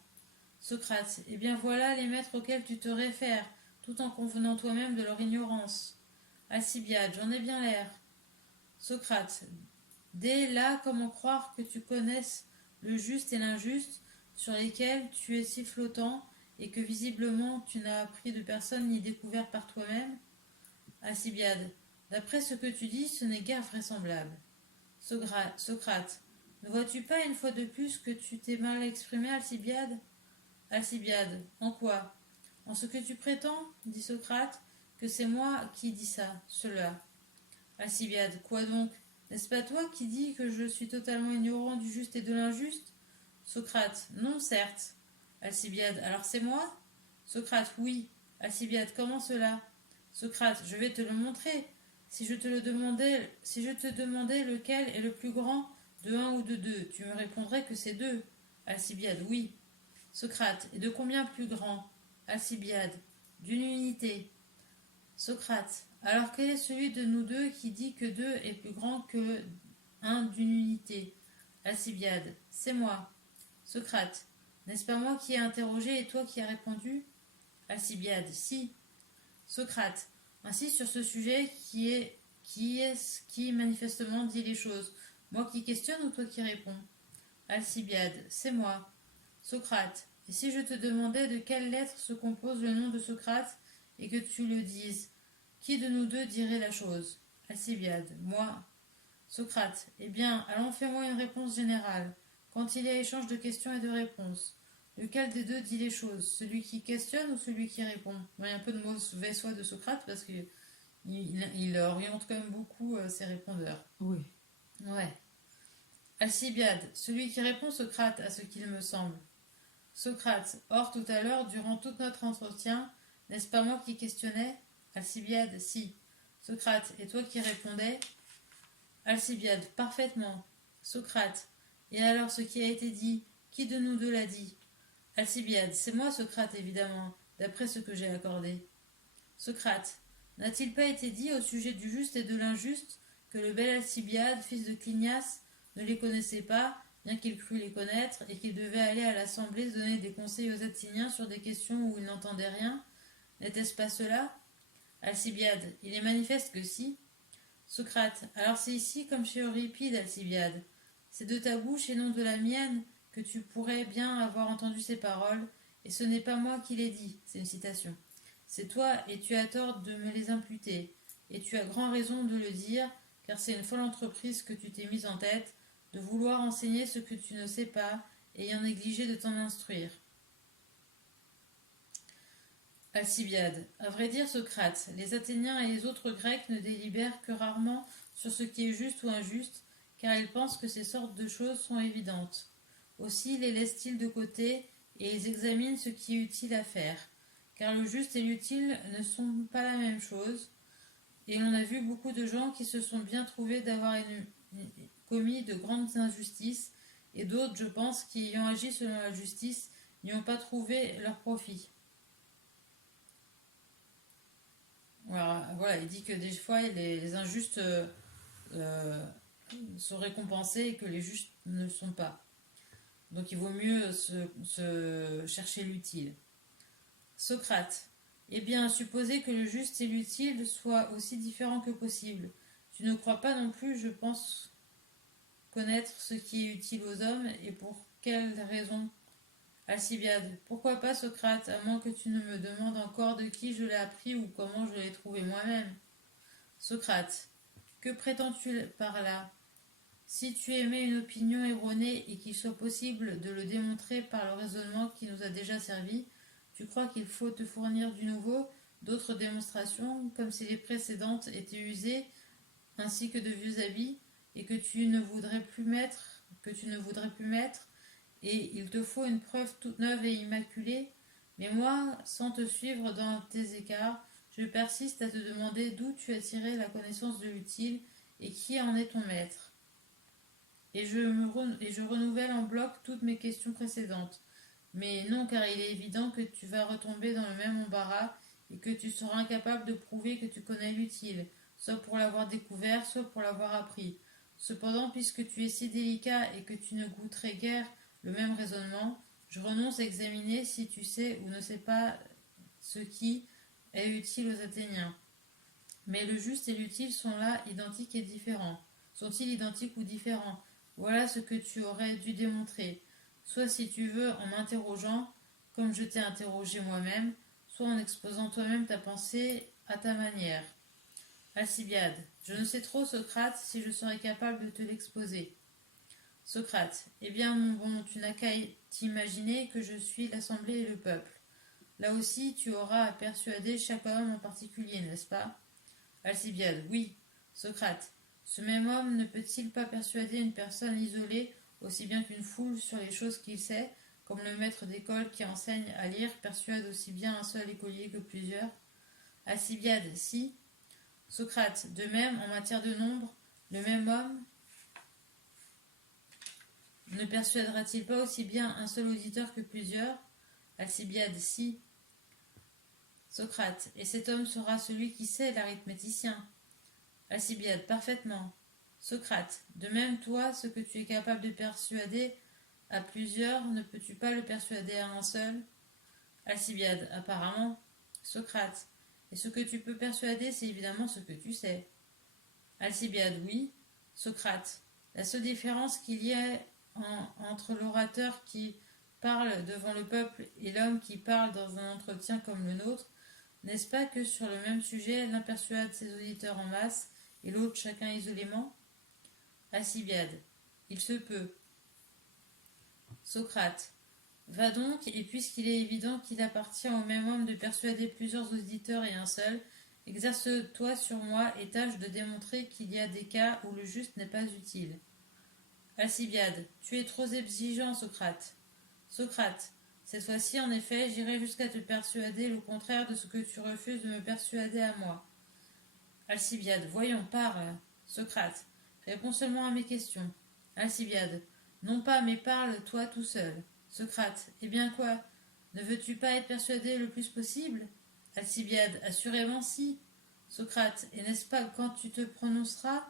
Socrate, eh bien voilà les maîtres auxquels tu te réfères, tout en convenant toi-même de leur ignorance. Alcibiade, j'en ai bien l'air. Socrate, dès là, comment croire que tu connaisses le juste et l'injuste, sur lesquels tu es si flottant, et que visiblement tu n'as appris de personne ni découvert par toi-même? Alcibiade, d'après ce que tu dis, ce n'est guère vraisemblable. Socrate, ne vois-tu pas une fois de plus que tu t'es mal exprimé, Alcibiade? Alcibiade, en quoi? En ce que tu prétends, dit Socrate, que c'est moi qui dis ça, cela. Alcibiade, quoi donc? N'est-ce pas toi qui dis que je suis totalement ignorant du juste et de l'injuste? Socrate, non, certes. Alcibiade, alors c'est moi? Socrate, oui. Alcibiade, comment cela? Socrate, je vais te le montrer. Si je te demandais lequel est le plus grand de un ou de deux, tu me répondrais que c'est deux. Alcibiade, oui. Socrate, et de combien plus grand? Alcibiade, d'une unité. Socrate, alors quel est celui de nous deux qui dit que deux est plus grand que un d'une unité? Alcibiade, c'est moi. Socrate, n'est-ce pas moi qui ai interrogé et toi qui as répondu? Alcibiade, si. Socrate, ainsi sur ce sujet qui est-ce qui manifestement dit les choses? Moi qui questionne ou toi qui réponds? Alcibiade, c'est moi. Socrate, et si je te demandais de quelles lettres se compose le nom de Socrate et que tu le dises, qui de nous deux dirait la chose? Alcibiade, moi. Socrate, eh bien, allons fais-moi une réponse générale. Quand il y a échange de questions et de réponses, lequel des deux dit les choses? Celui qui questionne ou celui qui répond? Il y a un peu de mauvais foi de Socrate parce qu'il oriente quand même beaucoup ses répondeurs. Oui. Ouais. Alcibiade, celui qui répond Socrate à ce qu'il me semble. Socrate, or tout à l'heure, durant tout notre entretien, n'est-ce pas moi qui questionnais? Alcibiade, si. Socrate, et toi qui répondais? Alcibiade, parfaitement. Socrate, et alors ce qui a été dit, qui de nous deux l'a dit? Alcibiade, c'est moi Socrate évidemment, d'après ce que j'ai accordé. Socrate, n'a-t-il pas été dit au sujet du juste et de l'injuste que le bel Alcibiade, fils de Clinias, ne les connaissait pas, bien qu'il crût les connaître, et qu'il devait aller à l'assemblée donner des conseils aux Atheniens sur des questions où il n'entendait rien? N'était-ce pas cela? Alcibiade, il est manifeste que si. Socrate, alors c'est ici comme chez Euripide, Alcibiade. C'est de ta bouche et non de la mienne que tu pourrais bien avoir entendu ces paroles, et ce n'est pas moi qui les dis, c'est une citation. C'est toi, et tu as tort de me les imputer, et tu as grand raison de le dire, car c'est une folle entreprise que tu t'es mise en tête, de vouloir enseigner ce que tu ne sais pas, ayant négligé de t'en instruire. Alcibiade, à vrai dire, Socrate, les Athéniens et les autres Grecs ne délibèrent que rarement sur ce qui est juste ou injuste, car ils pensent que ces sortes de choses sont évidentes. Aussi les laissent-ils de côté et ils examinent ce qui est utile à faire, car le juste et l'utile ne sont pas la même chose, et on a vu beaucoup de gens qui se sont bien trouvés d'avoir commis de grandes injustices, et d'autres, je pense, qui ayant agi selon la justice, n'y ont pas trouvé leur profit. Voilà, il dit que des fois les injustes sont récompensés et que les justes ne le sont pas. Donc il vaut mieux se chercher l'utile. Socrate. Eh bien, supposer que le juste et l'utile soient aussi différents que possible. Tu ne crois pas non plus, je pense, connaître ce qui est utile aux hommes et pour quelle raison? Alcibiade. Pourquoi pas Socrate, à moins que tu ne me demandes encore de qui je l'ai appris ou comment je l'ai trouvé moi-même. Socrate. Que prétends-tu par là? Si tu émets une opinion erronée et qu'il soit possible de le démontrer par le raisonnement qui nous a déjà servi, tu crois qu'il faut te fournir du nouveau, d'autres démonstrations, comme si les précédentes étaient usées, ainsi que de vieux habits, et que tu ne voudrais plus mettre, et il te faut une preuve toute neuve et immaculée, Mais moi, sans te suivre dans tes écarts, je persiste à te demander d'où tu as tiré la connaissance de l'utile et qui en est ton maître. Et je renouvelle en bloc toutes mes questions précédentes. Mais non, car il est évident que tu vas retomber dans le même embarras et que tu seras incapable de prouver que tu connais l'utile, soit pour l'avoir découvert, soit pour l'avoir appris. Cependant, puisque tu es si délicat et que tu ne goûterais guère le même raisonnement, je renonce à examiner si tu sais ou ne sais pas ce qui est utile aux Athéniens. Mais le juste et l'utile sont là identiques et différents. Sont-ils identiques ou différents? Voilà ce que tu aurais dû démontrer. Soit si tu veux en m'interrogeant, comme je t'ai interrogé moi-même, soit en exposant toi-même ta pensée à ta manière. Alcibiade, je ne sais trop, Socrate, si je serais capable de te l'exposer. Socrate, eh bien mon bon, tu n'as qu'à t'imaginer que je suis l'Assemblée et le peuple. Là aussi, tu auras à persuader chaque homme en particulier, n'est-ce pas? Alcibiade, oui. Socrate, ce même homme ne peut-il pas persuader une personne isolée aussi bien qu'une foule sur les choses qu'il sait, comme le maître d'école qui enseigne à lire persuade aussi bien un seul écolier que plusieurs? Alcibiade, si. Socrate, de même, en matière de nombre, le même homme ne persuadera-t-il pas aussi bien un seul auditeur que plusieurs? Alcibiade, si. Socrate, et cet homme sera celui qui sait, l'arithméticien. Alcibiade, parfaitement. Socrate, de même toi, ce que tu es capable de persuader à plusieurs, ne peux-tu pas le persuader à un seul? Alcibiade, apparemment. Socrate, et ce que tu peux persuader, c'est évidemment ce que tu sais. Alcibiade, oui. Socrate, la seule différence qu'il y ait entre l'orateur qui parle devant le peuple et l'homme qui parle dans un entretien comme le nôtre, n'est-ce pas que sur le même sujet, l'un persuade ses auditeurs en masse et l'autre chacun isolément? Alcibiade, il se peut. Socrate, va donc, et puisqu'il est évident qu'il appartient au même homme de persuader plusieurs auditeurs et un seul, exerce-toi sur moi et tâche de démontrer qu'il y a des cas où le juste n'est pas utile. Alcibiade, tu es trop exigeant, Socrate. Socrate, cette fois-ci, en effet, j'irai jusqu'à te persuader le contraire de ce que tu refuses de me persuader à moi. Alcibiade, voyons, parle. Socrate, réponds seulement à mes questions. Alcibiade, non pas, mais parle, toi tout seul. Socrate, eh bien quoi? Ne veux-tu pas être persuadé le plus possible? Alcibiade, assurément si. Socrate, et n'est-ce pas quand tu te prononceras,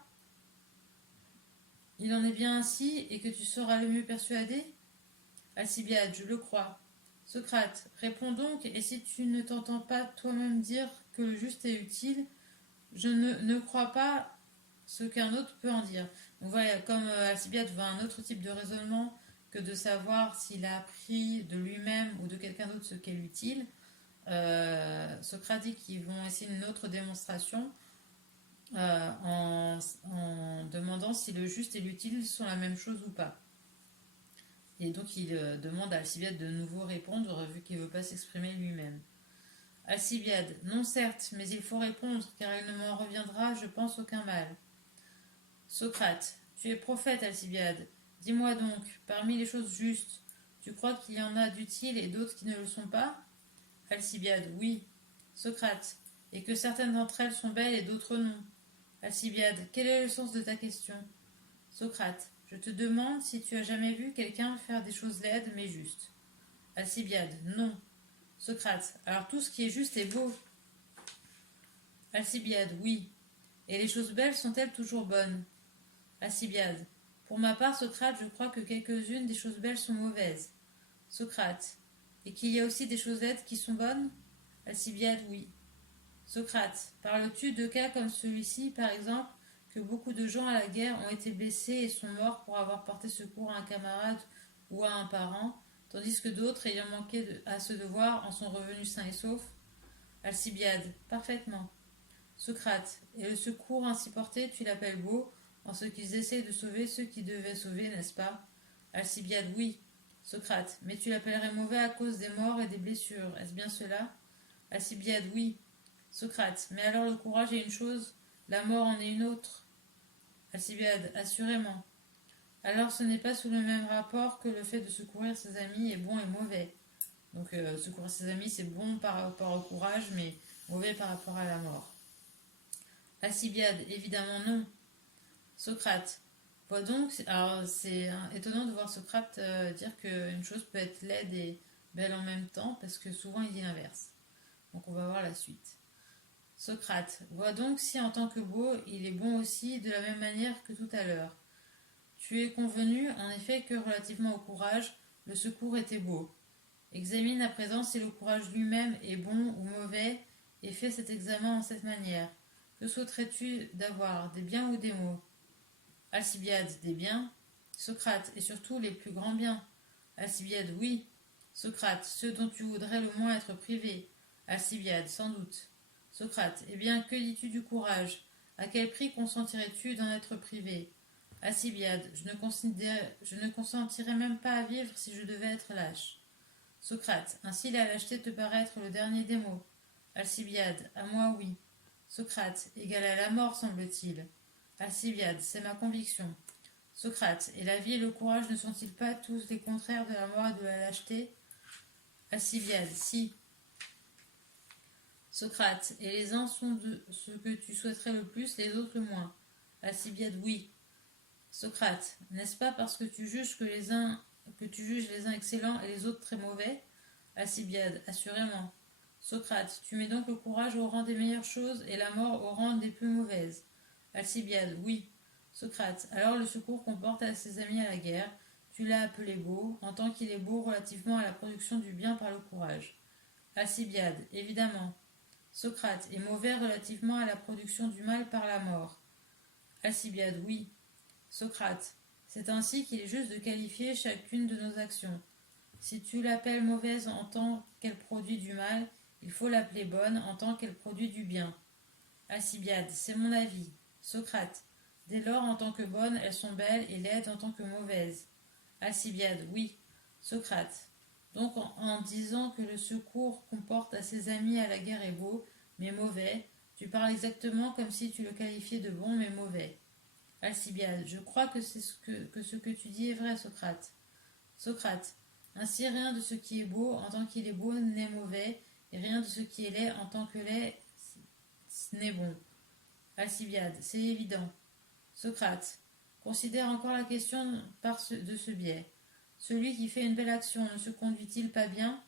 il en est bien ainsi, et que tu seras le mieux persuadé? Alcibiade, je le crois. Socrate, réponds donc, et si tu ne t'entends pas toi-même dire que le juste est utile, je ne crois pas ce qu'un autre peut en dire. Donc voilà, comme Alcibiade voit un autre type de raisonnement que de savoir s'il a appris de lui-même ou de quelqu'un d'autre ce qu'est l'utile, Socrate dit qu'ils vont essayer une autre démonstration en demandant si le juste et l'utile sont la même chose ou pas. Et donc il demande à Alcibiade de nouveau répondre vu qu'il ne veut pas s'exprimer lui-même. Alcibiade, non certes, mais il faut répondre, car il ne m'en reviendra, je pense, aucun mal. Socrate, tu es prophète, Alcibiade. Dis-moi donc, parmi les choses justes, tu crois qu'il y en a d'utiles et d'autres qui ne le sont pas? Alcibiade, oui. Socrate, et que certaines d'entre elles sont belles et d'autres non. Alcibiade, quel est le sens de ta question? Socrate, je te demande si tu as jamais vu quelqu'un faire des choses laides mais justes. Alcibiade, non. Socrate, alors tout ce qui est juste est beau. Alcibiade, oui. Et les choses belles sont-elles toujours bonnes? Alcibiade, pour ma part, Socrate, je crois que quelques-unes des choses belles sont mauvaises. Socrate, et qu'il y a aussi des choses laides qui sont bonnes? Alcibiade, oui. Socrate, parles-tu de cas comme celui-ci, par exemple, que beaucoup de gens à la guerre ont été blessés et sont morts pour avoir porté secours à un camarade ou à un parent, tandis que d'autres, ayant manqué à ce devoir, en sont revenus sains et saufs? Alcibiade, parfaitement. Socrate, et le secours ainsi porté, tu l'appelles beau, en ce qu'ils essayent de sauver ceux qui devaient sauver, n'est-ce pas? Alcibiade, oui. Socrate, mais tu l'appellerais mauvais à cause des morts et des blessures, est-ce bien cela? Alcibiade, oui. Socrate, mais alors le courage est une chose, la mort en est une autre. Alcibiade, assurément. Alors ce n'est pas sous le même rapport que le fait de secourir ses amis est bon et mauvais. Donc, secourir ses amis, c'est bon par rapport au courage, mais mauvais par rapport à la mort. Alcibiade, évidemment non. Socrate, vois donc, alors c'est étonnant de voir Socrate dire qu'une chose peut être laide et belle en même temps, parce que souvent il dit l'inverse. Donc on va voir la suite. Socrate, vois donc si en tant que beau, il est bon aussi de la même manière que tout à l'heure. Tu es convenu, en effet, que relativement au courage, le secours était beau. Examine à présent si le courage lui-même est bon ou mauvais, et fais cet examen en cette manière. Que souhaiterais-tu d'avoir, des biens ou des maux? Alcibiade, des biens. Socrate, et surtout les plus grands biens. Alcibiade, oui. Socrate, ceux dont tu voudrais le moins être privé. Alcibiade, sans doute. Socrate, eh bien, que dis-tu du courage? À quel prix consentirais-tu d'en être privé? Alcibiade, je ne consentirais même pas à vivre si je devais être lâche. Socrate, ainsi la lâcheté te paraît être le dernier des maux. Alcibiade, à moi oui. Socrate, égal à la mort, semble-t-il. Alcibiade, c'est ma conviction. Socrate, et la vie et le courage ne sont-ils pas tous les contraires de la mort et de la lâcheté? Alcibiade, si. Socrate, et les uns sont de ce que tu souhaiterais le plus, les autres le moins. Alcibiade, oui. Socrate, n'est-ce pas parce que tu juges les uns excellents et les autres très mauvais? Alcibiade, assurément. Socrate, tu mets donc le courage au rang des meilleures choses et la mort au rang des plus mauvaises. Alcibiade, oui. Socrate, alors le secours qu'on porte à ses amis à la guerre, tu l'as appelé beau, en tant qu'il est beau relativement à la production du bien par le courage. Alcibiade, évidemment. Socrate est mauvais relativement à la production du mal par la mort. Alcibiade, oui. Socrate, c'est ainsi qu'il est juste de qualifier chacune de nos actions. Si tu l'appelles mauvaise en tant qu'elle produit du mal, il faut l'appeler bonne en tant qu'elle produit du bien. Alcibiade, c'est mon avis. Socrate, dès lors en tant que bonnes, elles sont belles et laides en tant que mauvaises. Alcibiade, oui. Socrate, donc en disant que le secours qu'on porte à ses amis à la guerre est beau, mais mauvais, tu parles exactement comme si tu le qualifiais de bon mais mauvais. Alcibiade, je crois que ce que tu dis est vrai, Socrate. Socrate, ainsi rien de ce qui est beau en tant qu'il est beau n'est mauvais, et rien de ce qui est laid en tant que laid n'est bon. Alcibiade, c'est évident. Socrate, considère encore la question de ce biais. Celui qui fait une belle action ne se conduit-il pas bien?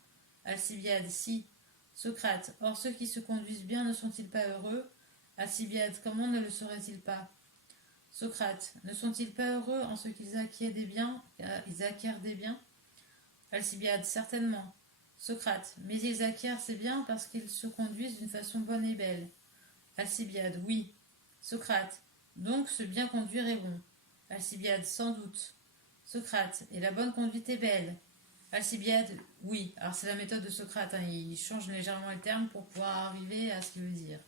Alcibiade, si. Socrate, or ceux qui se conduisent bien ne sont-ils pas heureux? Alcibiade, comment ne le seraient-ils pas? Socrate, ne sont-ils pas heureux en ce qu'ils acquièrent des biens, Alcibiade, certainement. Socrate, mais ils acquièrent ces biens parce qu'ils se conduisent d'une façon bonne et belle. Alcibiade, oui. Socrate, donc ce bien conduire est bon. Alcibiade, sans doute. Socrate, et la bonne conduite est belle. Alcibiade, oui. Alors c'est la méthode de Socrate, hein, il change légèrement le terme pour pouvoir arriver à ce qu'il veut dire.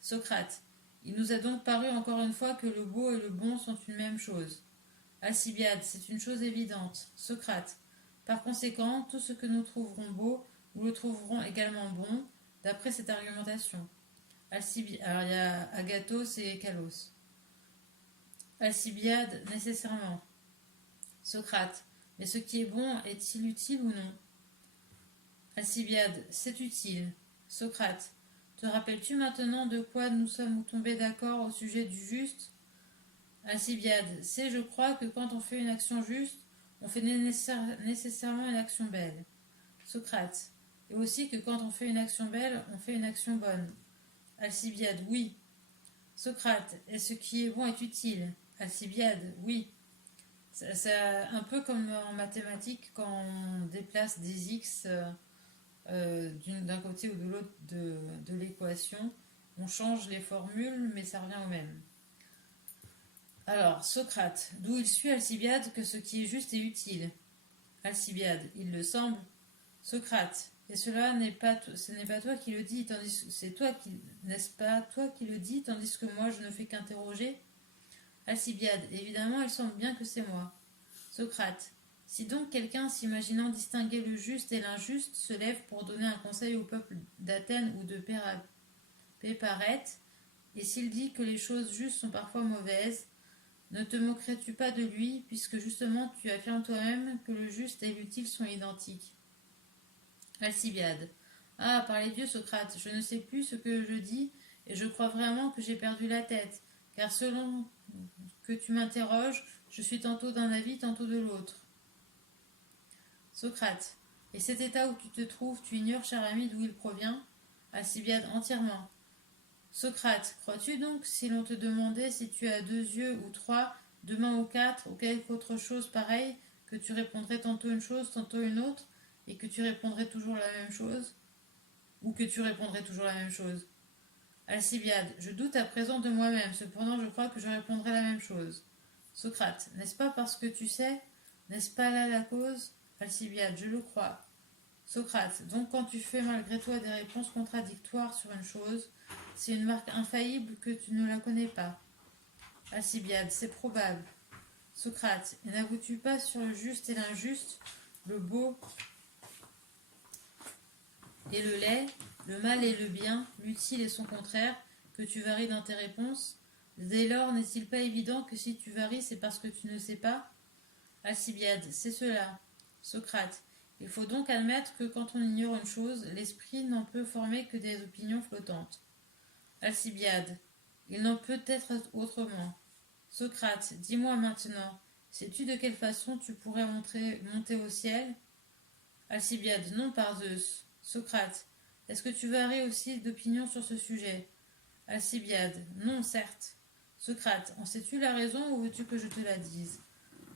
Socrate, il nous a donc paru encore une fois que le beau et le bon sont une même chose. Alcibiade, c'est une chose évidente. Socrate, par conséquent, tout ce que nous trouverons beau, nous le trouverons également bon, d'après cette argumentation. Alcibiade, alors il y a Agathos et Calos. Alcibiade, nécessairement. Socrate, mais ce qui est bon est-il utile ou non? Alcibiade, c'est utile. Socrate, te rappelles-tu maintenant de quoi nous sommes tombés d'accord au sujet du juste? Alcibiade, c'est, je crois, que quand on fait une action juste, on fait nécessairement une action belle. Socrate, et aussi que quand on fait une action belle, on fait une action bonne. Alcibiade, oui. Socrate, et ce qui est bon est utile. Alcibiade, oui. C'est un peu comme en mathématiques quand on déplace des x d'un côté ou de l'autre de l'équation. On change les formules, mais ça revient au même. Alors, Socrate, d'où il suit Alcibiade que ce qui est juste est utile? Alcibiade, il le semble. Socrate, et ce n'est pas toi qui le dis, n'est-ce pas toi qui le dis, tandis que moi je ne fais qu'interroger? Alcibiade, évidemment, il semble bien que c'est moi. Socrate, si donc quelqu'un s'imaginant distinguer le juste et l'injuste se lève pour donner un conseil au peuple d'Athènes ou de Péparète, et s'il dit que les choses justes sont parfois mauvaises, ne te moquerais-tu pas de lui, puisque justement tu affirmes toi-même que le juste et l'utile sont identiques? Alcibiade. Ah, par les dieux, Socrate, je ne sais plus ce que je dis, et je crois vraiment que j'ai perdu la tête, car selon que tu m'interroges, je suis tantôt d'un avis, tantôt de l'autre. Socrate. Et cet état où tu te trouves, tu ignores, cher ami, d'où il provient? Alcibiade. Entièrement. Socrate. Crois-tu donc, si l'on te demandait si tu as deux yeux ou trois, deux mains ou quatre, ou quelque autre chose pareille, que tu répondrais tantôt une chose, tantôt une autre, et que tu répondrais toujours la même chose? Ou que tu répondrais toujours la même chose? Alcibiade. Je doute à présent de moi-même, cependant je crois que je répondrai la même chose. Socrate. N'est-ce pas parce que tu sais? N'est-ce pas là la cause? Alcibiade. Je le crois. Socrate. Donc quand tu fais malgré toi des réponses contradictoires sur une chose, c'est une marque infaillible que tu ne la connais pas. Alcibiade. C'est probable. Socrate. Et n'avoues-tu pas sur le juste et l'injuste, le beau et le laid, le mal et le bien, l'utile et son contraire, que tu varies dans tes réponses? Dès lors, n'est-il pas évident que si tu varies, c'est parce que tu ne sais pas? Alcibiade. C'est cela. Socrate. Il faut donc admettre que quand on ignore une chose, l'esprit n'en peut former que des opinions flottantes. Alcibiade. Il n'en peut être autrement. Socrate. Dis-moi maintenant, sais-tu de quelle façon tu pourrais monter au ciel? Alcibiade. Non, par Zeus. Socrate. Est-ce que tu varies aussi d'opinion sur ce sujet? Alcibiade. Non, certes. Socrate. En sais-tu la raison ou veux-tu que je te la dise?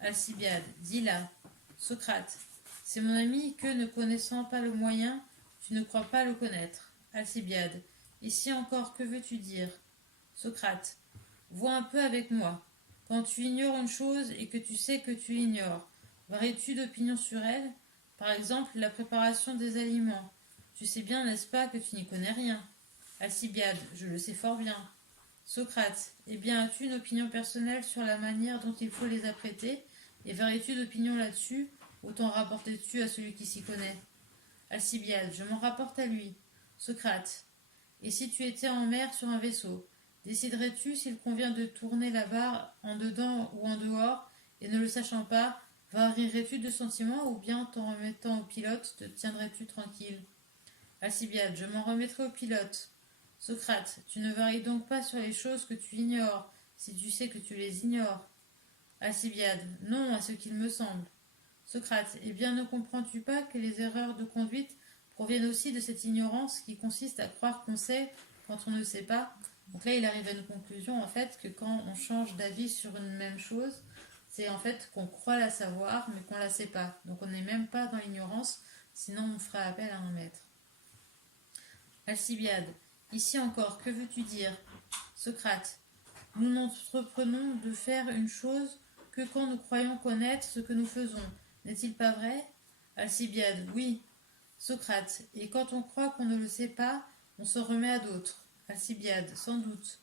Alcibiade. Dis-la. Socrate. C'est mon ami que, ne connaissant pas le moyen, tu ne crois pas le connaître. Alcibiade. Ici encore, que veux-tu dire? Socrate. Vois un peu avec moi. Quand tu ignores une chose et que tu sais que tu l'ignores, varies-tu d'opinion sur elle? Par exemple, la préparation des aliments. Tu sais bien, n'est-ce pas, que tu n'y connais rien? Alcibiade. Je le sais fort bien. Socrate. Eh bien, as-tu une opinion personnelle sur la manière dont il faut les apprêter, et varies-tu d'opinion là-dessus, ou t'en rapportes-tu à celui qui s'y connaît? Alcibiade. Je m'en rapporte à lui. Socrate. Et si tu étais en mer sur un vaisseau, déciderais-tu s'il convient de tourner la barre en dedans ou en dehors, et ne le sachant pas, varierais-tu de sentiments, ou bien t'en remettant au pilote, te tiendrais-tu tranquille? Alcibiade. Je m'en remettrai au pilote. Socrate. Tu ne varies donc pas sur les choses que tu ignores, si tu sais que tu les ignores. Alcibiade. Non, à ce qu'il me semble. Socrate. Eh bien, ne comprends-tu pas que les erreurs de conduite proviennent aussi de cette ignorance qui consiste à croire qu'on sait quand on ne sait pas? Donc là, il arrive à une conclusion, en fait, que quand on change d'avis sur une même chose, c'est en fait qu'on croit la savoir, mais qu'on ne la sait pas. Donc on n'est même pas dans l'ignorance, sinon on ferait appel à un maître. Alcibiade. Ici encore, que veux-tu dire? Socrate. Nous n'entreprenons de faire une chose que quand nous croyons connaître ce que nous faisons. N'est-il pas vrai? Alcibiade. Oui. Socrate. Et quand on croit qu'on ne le sait pas, on se remet à d'autres. Alcibiade. Sans doute.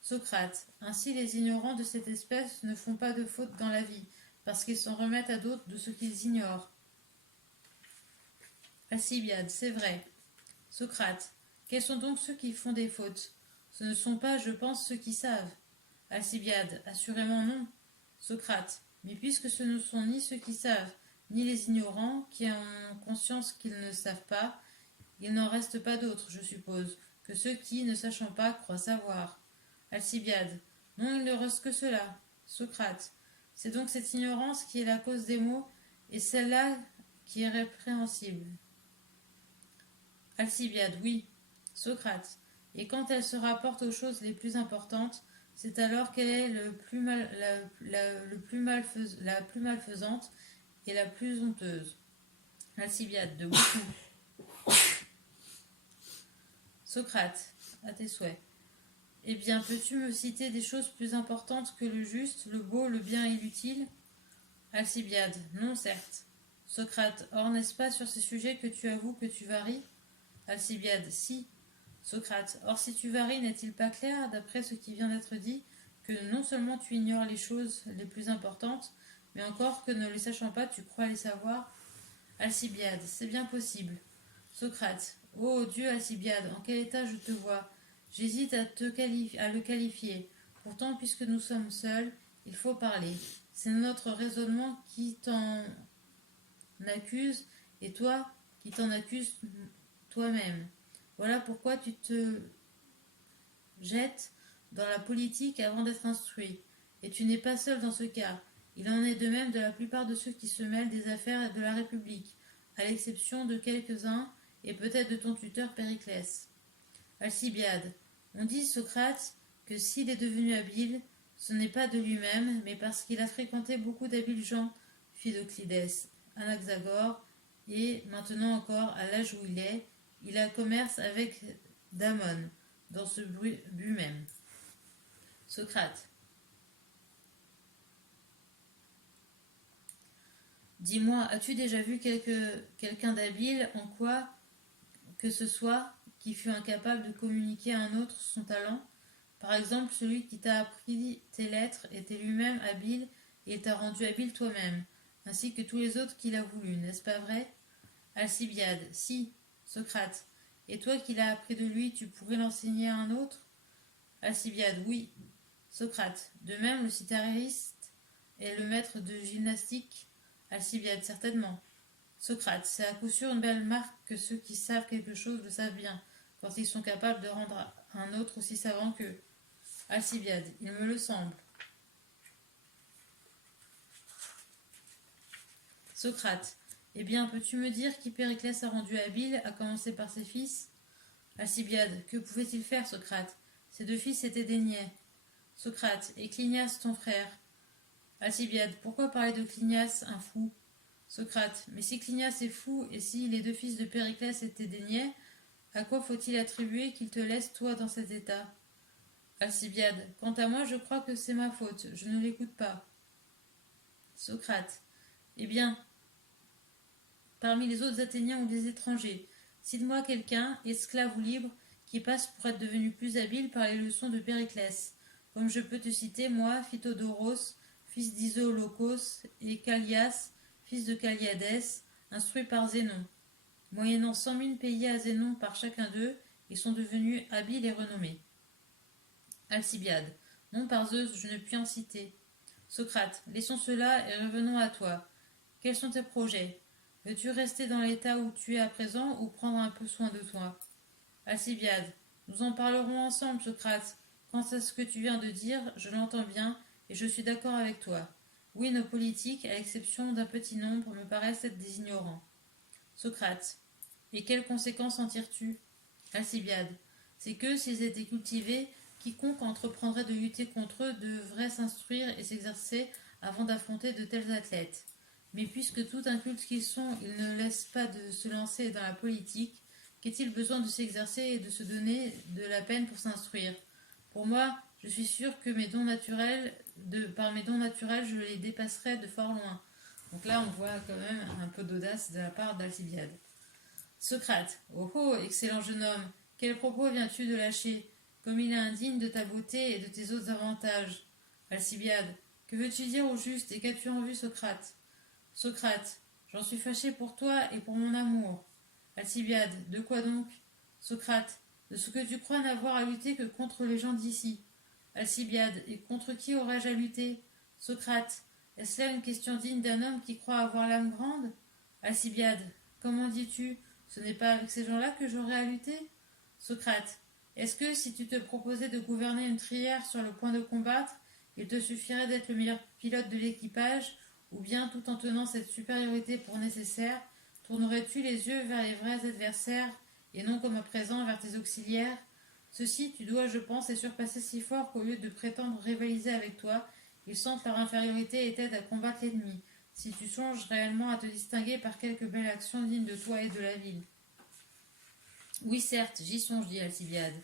Socrate. Ainsi les ignorants de cette espèce ne font pas de faute dans la vie, parce qu'ils s'en remettent à d'autres de ce qu'ils ignorent. Alcibiade. C'est vrai. Socrate. Quels sont donc ceux qui font des fautes? Ce ne sont pas, je pense, ceux qui savent. Alcibiade. Assurément non. Socrate. Mais puisque ce ne sont ni ceux qui savent, ni les ignorants, qui ont conscience qu'ils ne savent pas, il n'en reste pas d'autres, je suppose, que ceux qui, ne sachant pas, croient savoir. Alcibiade. Non, il ne reste que cela. Socrate. C'est donc cette ignorance qui est la cause des maux, et celle-là qui est répréhensible. Alcibiade. Oui. Socrate. Et quand elle se rapporte aux choses les plus importantes, c'est alors qu'elle est la plus malfaisante et la plus honteuse. Alcibiade. De beaucoup. Socrate. À tes souhaits. Eh bien, peux-tu me citer des choses plus importantes que le juste, le beau, le bien et l'utile? Alcibiade. Non, certes. Socrate. Or, n'est-ce pas sur ces sujets que tu avoues que tu varies? Alcibiade. Si. Socrate. Or, si tu varies, n'est-il pas clair, d'après ce qui vient d'être dit, que non seulement tu ignores les choses les plus importantes, mais encore que ne les sachant pas, tu crois les savoir? Alcibiade. C'est bien possible. Socrate. Ô Dieu, Alcibiade, en quel état je te vois? J'hésite à le qualifier. Pourtant, puisque nous sommes seuls, il faut parler. C'est notre raisonnement qui t'en accuse, et toi, qui t'en accuse toi-même. Voilà pourquoi tu te jettes dans la politique avant d'être instruit. Et tu n'es pas seul dans ce cas. Il en est de même de la plupart de ceux qui se mêlent des affaires de la République, à l'exception de quelques-uns, et peut-être de ton tuteur Périclès. Alcibiade. On dit, Socrate, que s'il est devenu habile, ce n'est pas de lui-même, mais parce qu'il a fréquenté beaucoup d'habiles gens, Philoclides, Anaxagore, et, maintenant encore, à l'âge où il a commerce avec Damon, dans ce but même. Socrate. Dis-moi, as-tu déjà vu quelqu'un d'habile en quoi que ce soit qui fut incapable de communiquer à un autre son talent? Par exemple, celui qui t'a appris tes lettres était lui-même habile et t'a rendu habile toi-même, ainsi que tous les autres qu'il a voulu, n'est-ce pas vrai? Alcibiade. Si. Socrate. Et toi qui l'as appris de lui, tu pourrais l'enseigner à un autre? Alcibiade. Oui. Socrate. De même, le cythariste est le maître de gymnastique? Alcibiade. Certainement. Socrate. C'est à coup sûr une belle marque que ceux qui savent quelque chose le savent bien, quand ils sont capables de rendre un autre aussi savant qu'eux. Alcibiade. Il me le semble. Socrate. Eh bien, peux-tu me dire qui Périclès a rendu habile, à commencer par ses fils? Alcibiade. Que pouvait-il faire, Socrate? Ses deux fils étaient des niais. Socrate. Et Clinias, ton frère? Alcibiade. Pourquoi parler de Clinias, un fou? Socrate. Mais si Clinias est fou, et si les deux fils de Périclès étaient des niais, à quoi faut-il attribuer qu'il te laisse, toi, dans cet état? Alcibiade. Quant à moi, je crois que c'est ma faute. Je ne l'écoute pas. Socrate. Eh bien, parmi les autres Athéniens ou des étrangers, cite-moi quelqu'un, esclave ou libre, qui passe pour être devenu plus habile par les leçons de Périclès, comme je peux te citer, moi, Phytodoros, fils d'Isolocos, et Callias, fils de Calliades, instruit par Zénon. Moyennant 100 000 payés à Zénon par chacun d'eux, ils sont devenus habiles et renommés. Alcibiade. Non, par Zeus, je ne puis en citer. Socrate. Laissons cela et revenons à toi. Quels sont tes projets? Veux-tu rester dans l'état où tu es à présent ou prendre un peu soin de toi? Alcibiade. Nous en parlerons ensemble, Socrate. Quant à ce que tu viens de dire, je l'entends bien et je suis d'accord avec toi. Oui, nos politiques, à l'exception d'un petit nombre, me paraissent être des ignorants. Socrate. Et quelles conséquences en tires-tu? Alcibiade. C'est que, s'ils étaient cultivés, quiconque entreprendrait de lutter contre eux devrait s'instruire et s'exercer avant d'affronter de tels athlètes. Mais puisque tout incultes qu'ils sont, ils ne laissent pas de se lancer dans la politique, qu'est-il besoin de s'exercer et de se donner de la peine pour s'instruire? Pour moi, je suis sûr que par mes dons naturels, je les dépasserai de fort loin. Donc là, on voit quand même un peu d'audace de la part d'Alcibiade. Socrate. Oh oh, excellent jeune homme, quels propos viens-tu de lâcher? Comme il est indigne de ta beauté et de tes autres avantages. Alcibiade. Que veux-tu dire au juste et qu'as-tu en vue, Socrate? Socrate. J'en suis fâché pour toi et pour mon amour. Alcibiade. De quoi donc? Socrate. De ce que tu crois n'avoir à lutter que contre les gens d'ici. Alcibiade. Et contre qui aurais-je à lutter? Socrate. Est-ce là une question digne d'un homme qui croit avoir l'âme grande? Alcibiade. Comment dis-tu? Ce n'est pas avec ces gens-là que j'aurais à lutter? Socrate. Est-ce que si tu te proposais de gouverner une trière sur le point de combattre, il te suffirait d'être le meilleur pilote de l'équipage, ou bien, tout en tenant cette supériorité pour nécessaire, tournerais-tu les yeux vers les vrais adversaires, et non comme à présent vers tes auxiliaires? Ceux-ci, tu dois, je pense, les surpasser si fort qu'au lieu de prétendre rivaliser avec toi, ils sentent leur infériorité et t'aident à combattre l'ennemi, si tu songes réellement à te distinguer par quelque belle action digne de toi et de la ville. Oui, certes, j'y songe, dit Alcibiade.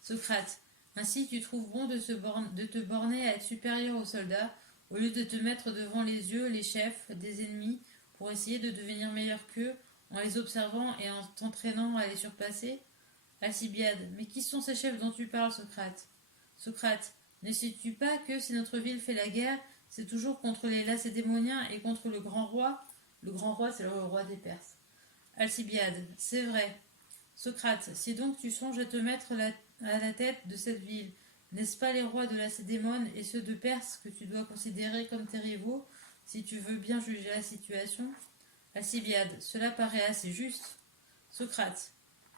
Socrate. Ainsi, tu trouves bon de te borner à être supérieur aux soldats, au lieu de te mettre devant les yeux les chefs des ennemis pour essayer de devenir meilleur qu'eux, en les observant et en t'entraînant à les surpasser? Alcibiade. Mais qui sont ces chefs dont tu parles, Socrate? Socrate. Ne sais-tu pas que, si notre ville fait la guerre, c'est toujours contre les Lacédémoniens et contre le grand roi? Le grand roi, c'est le roi des Perses. Alcibiade. C'est vrai. Socrate. Si donc tu songes à te mettre à la tête de cette ville, n'est-ce pas les rois de Lacédémone et ceux de Perse que tu dois considérer comme tes rivaux, si tu veux bien juger la situation? Alcibiade, cela paraît assez juste. Socrate,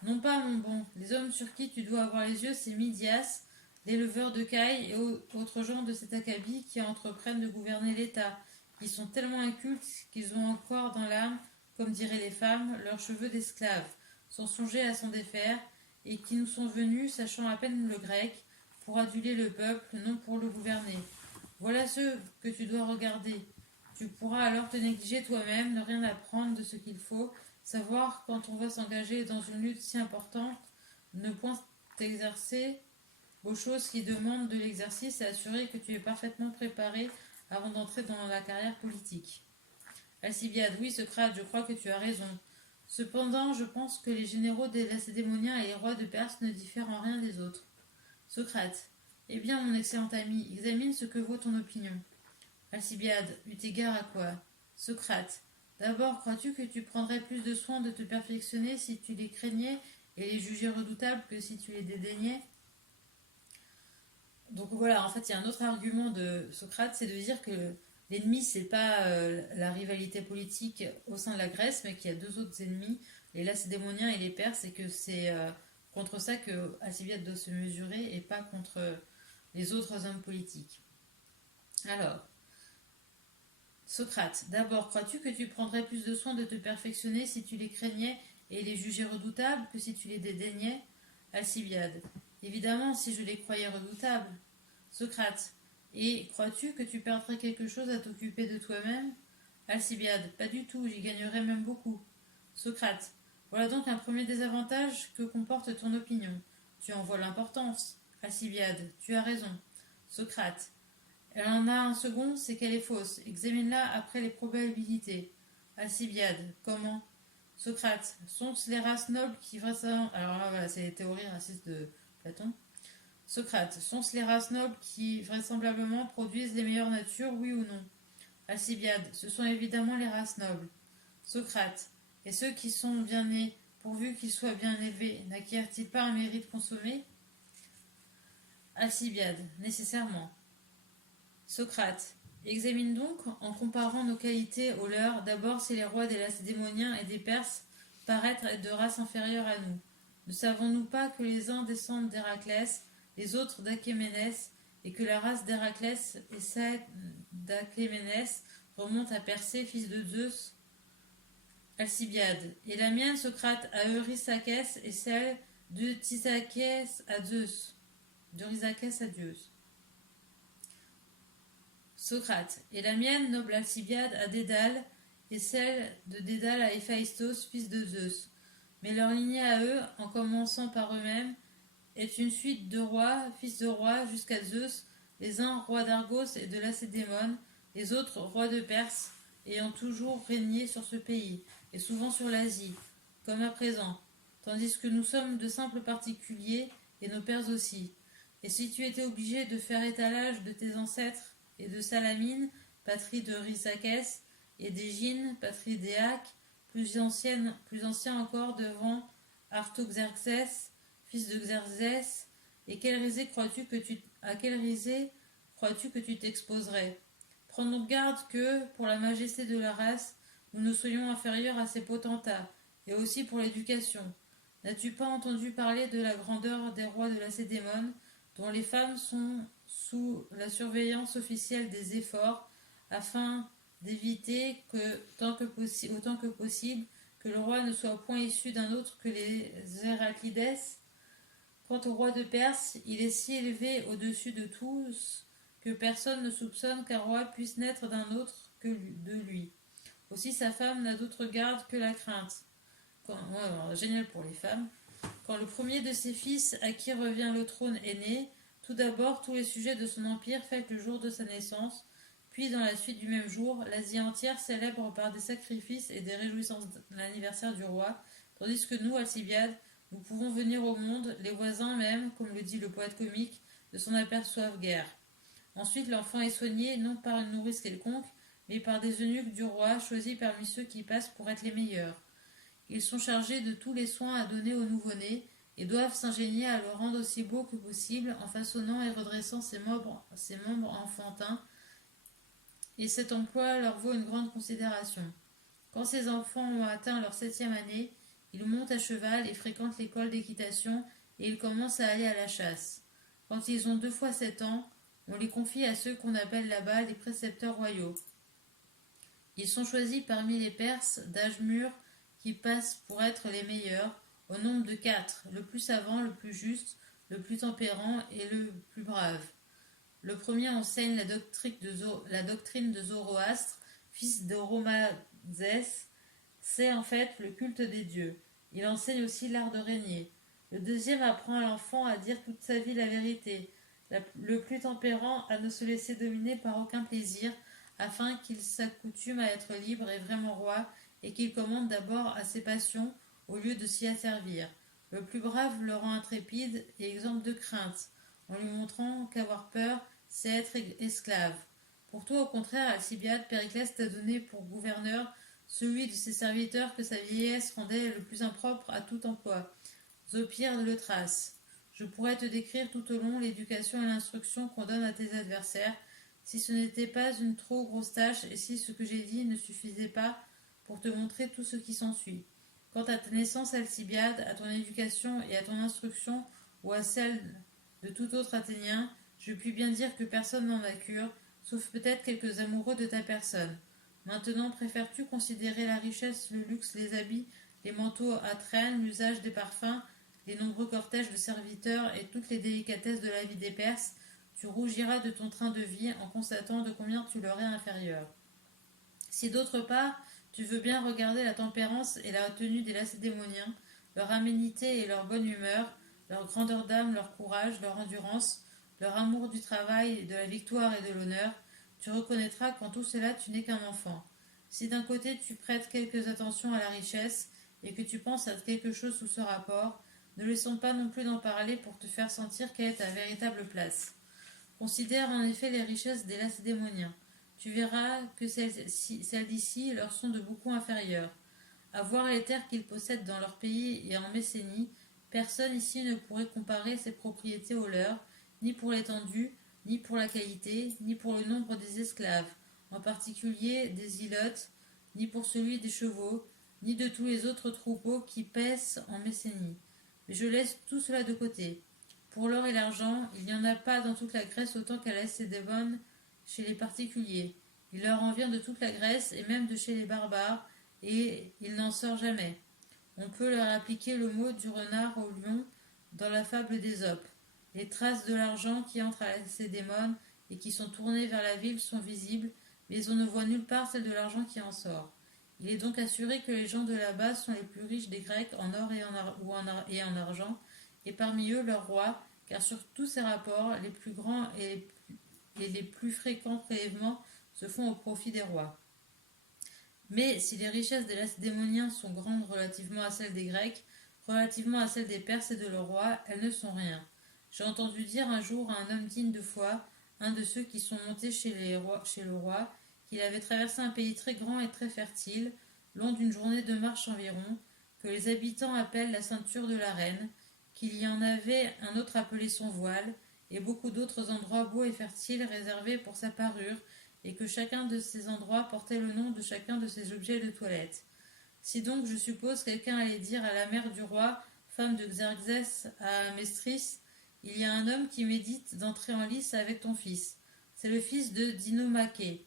non pas, mon bon, les hommes sur qui tu dois avoir les yeux, c'est Midias, l'éleveur de cailles et autres gens de cet acabit qui entreprennent de gouverner l'État, qui sont tellement incultes qu'ils ont encore dans l'âme, comme diraient les femmes, leurs cheveux d'esclaves, sans songer à s'en défaire, et qui nous sont venus, sachant à peine le grec, pour aduler le peuple, non pour le gouverner. Voilà ceux que tu dois regarder. Tu pourras alors te négliger toi-même, ne rien apprendre de ce qu'il faut, savoir quand on va s'engager dans une lutte si importante, ne point t'exercer aux choses qui demandent de l'exercice et assurer que tu es parfaitement préparé avant d'entrer dans la carrière politique. Alcibiade, oui, Socrate, je crois que tu as raison. Cependant, je pense que les généraux des Lacédémoniens et les rois de Perse ne diffèrent en rien des autres. Socrate, eh bien, mon excellent ami, examine ce que vaut ton opinion. Alcibiade, eut égard à quoi? Socrate, d'abord, crois-tu que tu prendrais plus de soin de te perfectionner si tu les craignais et les jugeais redoutables que si tu les dédaignais? Donc voilà, en fait, il y a un autre argument de Socrate, c'est de dire que l'ennemi, c'est pas la rivalité politique au sein de la Grèce, mais qu'il y a deux autres ennemis, les Lacédémoniens et les Perses, et que c'est contre ça que Alcibiade doit se mesurer et pas contre les autres hommes politiques. Alors, Socrate, d'abord, crois-tu que tu prendrais plus de soin de te perfectionner si tu les craignais et les jugeais redoutables que si tu les dédaignais? Alcibiade, évidemment, si je les croyais redoutables. Socrate, et crois-tu que tu perdrais quelque chose à t'occuper de toi-même? Alcibiade, pas du tout, j'y gagnerais même beaucoup. Socrate, voilà donc un premier désavantage que comporte ton opinion. Tu en vois l'importance. Alcibiade, tu as raison. Socrate, elle en a un second, c'est qu'elle est fausse. Examine-la après les probabilités. Alcibiade, comment? Socrate, sont-ce les races nobles qui vraisemblablement... Alors là, voilà, c'est les théories racistes de Platon. Socrate, sont-ce les races nobles qui vraisemblablement produisent les meilleures natures, oui ou non? Alcibiade, ce sont évidemment les races nobles. Socrate, et ceux qui sont bien nés, pourvu qu'ils soient bien élevés, n'acquièrent-ils pas un mérite consommé? Alcibiade, nécessairement. Socrate, examine donc, en comparant nos qualités aux leurs, d'abord si les rois des Lacédémoniens et des Perses paraître être de race inférieure à nous. Ne savons-nous pas que les uns descendent d'Héraclès, les autres d'Achéménès, et que la race d'Héraclès et celle d'Achéménès remonte à Persée, fils de Zeus? Alcibiade, et la mienne, Socrate, à Eurysakès, et celle de Thisakès à Zeus. D'Eurysakès à Zeus. Socrate, et la mienne, noble Alcibiade, à Dédale, et celle de Dédale à Héphaïstos, fils de Zeus. Mais leur lignée à eux, en commençant par eux-mêmes, est une suite de rois, fils de rois, jusqu'à Zeus, les uns rois d'Argos et de Lacédémone, les autres rois de Perse, ayant toujours régné sur ce pays, et souvent sur l'Asie, comme à présent, tandis que nous sommes de simples particuliers, et nos pères aussi. Et si tu étais obligé de faire étalage de tes ancêtres, et de Salamine, patrie de Rhysakès, et d'Égine, patrie d'Éaque, plus ancien encore devant Artaxerxès, fils de Xerxès, et à quel risée crois-tu que tu t'exposerais? Prends donc garde que, pour la majesté de la race, nous ne soyons inférieurs à ces potentats, et aussi pour l'éducation. N'as-tu pas entendu parler de la grandeur des rois de Lacédémone, dont les femmes sont sous la surveillance officielle des efforts, afin d'éviter autant que possible, que le roi ne soit point issu d'un autre que les Héraclides? Quant au roi de Perse, il est si élevé au-dessus de tous que personne ne soupçonne qu'un roi puisse naître d'un autre que de lui. Aussi sa femme n'a d'autre garde que la crainte. Génial pour les femmes. Quand le premier de ses fils à qui revient le trône est né, tout d'abord tous les sujets de son empire fêtent le jour de sa naissance, puis dans la suite du même jour, l'Asie entière célèbre par des sacrifices et des réjouissances l'anniversaire du roi, tandis que nous, Alcibiade, nous pouvons venir au monde, les voisins même, comme le dit le poète comique, ne s'en aperçoivent guère. Ensuite, l'enfant est soigné non par une nourrice quelconque, mais par des eunuques du roi choisis parmi ceux qui passent pour être les meilleurs. Ils sont chargés de tous les soins à donner au nouveau-né et doivent s'ingénier à le rendre aussi beau que possible en façonnant et redressant ses membres enfantins, et cet emploi leur vaut une grande considération. Quand ses enfants ont atteint leur 7e année, ils montent à cheval et fréquentent l'école d'équitation et ils commencent à aller à la chasse. Quand ils ont 2 fois 7 ans, on les confie à ceux qu'on appelle là-bas les précepteurs royaux. Ils sont choisis parmi les Perses d'âge mûr qui passent pour être les meilleurs, au nombre de 4, le plus savant, le plus juste, le plus tempérant et le plus brave. Le premier enseigne la doctrine de Zoroastre, fils d'Oromazès. C'est en fait le culte des dieux. Il enseigne aussi l'art de régner. Le deuxième apprend à l'enfant à dire toute sa vie la vérité. Le plus tempérant à ne se laisser dominer par aucun plaisir, afin qu'il s'accoutume à être libre et vraiment roi, et qu'il commande d'abord à ses passions au lieu de s'y asservir. Le plus brave le rend intrépide et exempt de crainte, en lui montrant qu'avoir peur, c'est être esclave. Pour toi, au contraire, Alcibiade, Périclès t'a donné pour gouverneur celui de ses serviteurs que sa vieillesse rendait le plus impropre à tout emploi, Zopyre le Thrace. Je pourrais te décrire tout au long l'éducation et l'instruction qu'on donne à tes adversaires, si ce n'était pas une trop grosse tâche et si ce que j'ai dit ne suffisait pas pour te montrer tout ce qui s'ensuit. Quant à ta naissance, Alcibiade, à ton éducation et à ton instruction, ou à celle de tout autre Athénien, je puis bien dire que personne n'en a cure, sauf peut-être quelques amoureux de ta personne. Maintenant, préfères-tu considérer la richesse, le luxe, les habits, les manteaux à traîne, l'usage des parfums, les nombreux cortèges de serviteurs et toutes les délicatesses de la vie des Perses? Tu rougiras de ton train de vie en constatant de combien tu leur es inférieur. Si d'autre part, tu veux bien regarder la tempérance et la tenue des Lacédémoniens, leur aménité et leur bonne humeur, leur grandeur d'âme, leur courage, leur endurance, leur amour du travail, de la victoire et de l'honneur, tu reconnaîtras qu'en tout cela tu n'es qu'un enfant. Si d'un côté tu prêtes quelques attentions à la richesse et que tu penses à quelque chose sous ce rapport, ne laissons pas non plus d'en parler pour te faire sentir quelle est ta véritable place. Considère en effet les richesses des Lacédémoniens. Tu verras que celles d'ici leur sont de beaucoup inférieures. À voir les terres qu'ils possèdent dans leur pays et en Messénie, personne ici ne pourrait comparer ses propriétés aux leurs, ni pour l'étendue, ni pour la qualité, ni pour le nombre des esclaves, en particulier des ilotes, ni pour celui des chevaux, ni de tous les autres troupeaux qui paissent en Messénie. Mais je laisse tout cela de côté. Pour l'or et l'argent, il n'y en a pas dans toute la Grèce autant qu'à Lacédémone chez les particuliers. Il leur en vient de toute la Grèce et même de chez les barbares, et il n'en sort jamais. On peut leur appliquer le mot du renard au lion dans la fable d'Ésope. Les traces de l'argent qui entre à Lacédémone et qui sont tournées vers la ville sont visibles, mais on ne voit nulle part celle de l'argent qui en sort. Il est donc assuré que les gens de là-bas sont les plus riches des Grecs en or et en argent, et parmi eux leur roi, car sur tous ces rapports, les plus grands et les plus fréquents prélèvements se font au profit des rois. Mais si les richesses des Lacédémoniens sont grandes relativement à celles des Grecs, relativement à celles des Perses et de leurs rois, elles ne sont rien. J'ai entendu dire un jour à un homme digne de foi, un de ceux qui sont montés chez le roi, qu'il avait traversé un pays très grand et très fertile, long d'une journée de marche environ, que les habitants appellent la ceinture de la reine, qu'il y en avait un autre appelé son voile, et beaucoup d'autres endroits beaux et fertiles réservés pour sa parure, et que chacun de ces endroits portait le nom de chacun de ses objets de toilette. Si donc, je suppose, quelqu'un allait dire à la mère du roi, femme de Xerxès, à Mestris, il y a un homme qui médite d'entrer en lice avec ton fils. C'est le fils de Dinomaché,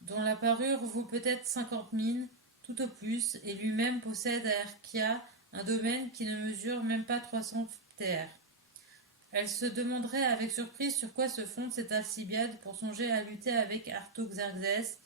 dont la parure vaut peut-être 50 mines, tout au plus, et lui-même possède à Herkia un domaine qui ne mesure même pas 300 terres. Elle se demanderait avec surprise sur quoi se fonde cette Alcibiade pour songer à lutter avec Artaxerxès,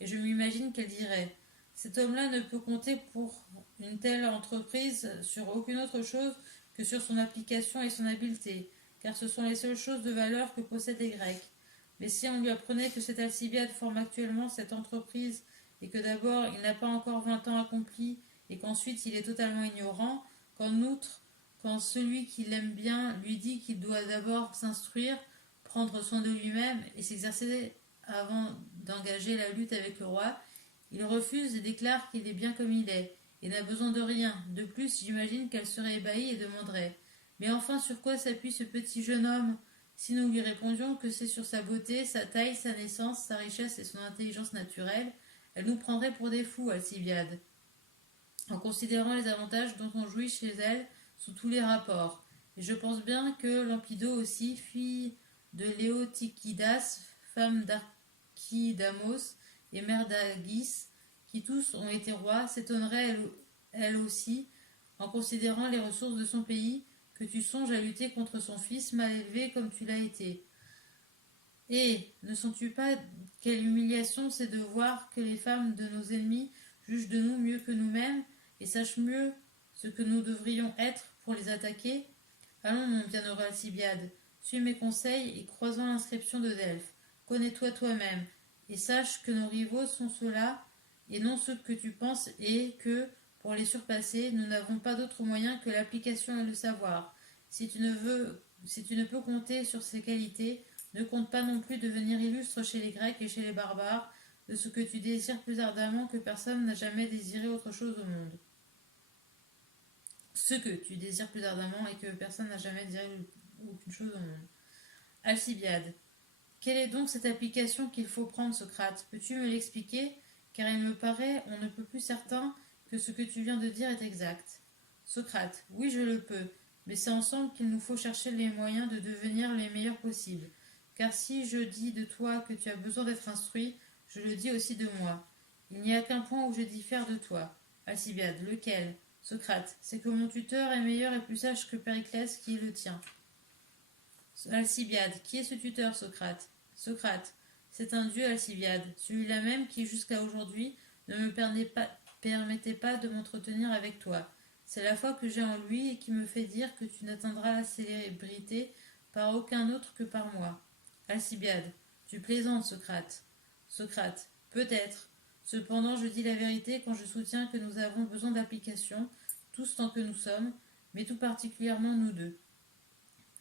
et je m'imagine qu'elle dirait: cet homme-là ne peut compter pour une telle entreprise sur aucune autre chose que sur son application et son habileté, car ce sont les seules choses de valeur que possèdent les Grecs. Mais si on lui apprenait que cette Alcibiade forme actuellement cette entreprise, et que d'abord il n'a pas encore 20 ans accomplis, et qu'ensuite il est totalement ignorant, qu'en outre, quand celui qui l'aime bien lui dit qu'il doit d'abord s'instruire, prendre soin de lui-même et s'exercer avant d'engager la lutte avec le roi, il refuse et déclare qu'il est bien comme il est, et n'a besoin de rien. De plus, j'imagine qu'elle serait ébahie et demanderait: mais enfin, sur quoi s'appuie ce petit jeune homme? Si nous lui répondions que c'est sur sa beauté, sa taille, sa naissance, sa richesse et son intelligence naturelle, Elle nous prendrait pour des fous, Alcibiade, en considérant les avantages dont on jouit chez elle sous tous les rapports. Et je pense bien que Lampido aussi, fille de Léotychidas, femme d'Archidamos et mère d'Agis, qui tous ont été rois, s'étonnerait elle aussi, en considérant les ressources de son pays, que tu songes à lutter contre son fils mal élevé comme tu l'as été. Et ne sens-tu pas quelle humiliation c'est de voir que les femmes de nos ennemis jugent de nous mieux que nous-mêmes et sachent mieux ce que nous devrions être pour les attaquer? Allons, mon bienheureux Alcibiade, suis mes conseils et croisons l'inscription de Delphes. Connais-toi toi-même et sache que nos rivaux sont ceux-là et non ceux que tu penses et que, pour les surpasser, nous n'avons pas d'autre moyen que l'application et le savoir. Si tu ne peux compter sur ces qualités, ne compte pas non plus devenir illustre chez les Grecs et chez les barbares, de ce que tu désires plus ardemment que personne n'a jamais désiré autre chose au monde. Ce que tu désires plus ardemment et que personne n'a jamais désiré aucune chose au monde. Alcibiade. Quelle est donc cette application qu'il faut prendre, Socrate? Peux-tu me l'expliquer? Car il me paraît, on ne peut plus certain que ce que tu viens de dire est exact. Socrate. Oui, je le peux, mais c'est ensemble qu'il nous faut chercher les moyens de devenir les meilleurs possibles. Car si je dis de toi que tu as besoin d'être instruit, je le dis aussi de moi. Il n'y a qu'un point où je diffère de toi. Alcibiade. Lequel? Socrate. C'est que mon tuteur est meilleur et plus sage que Périclès qui est le tien. Alcibiade. Qui est ce tuteur, Socrate? Socrate. C'est un dieu, Alcibiade, celui-là même qui, jusqu'à aujourd'hui, ne me permettait pas de m'entretenir avec toi. C'est la foi que j'ai en lui et qui me fait dire que tu n'atteindras la célébrité par aucun autre que par moi. Alcibiade. Tu plaisantes, Socrate. Socrate. Peut-être. Cependant, je dis la vérité quand je soutiens que nous avons besoin d'application, tous tant que nous sommes, mais tout particulièrement nous deux.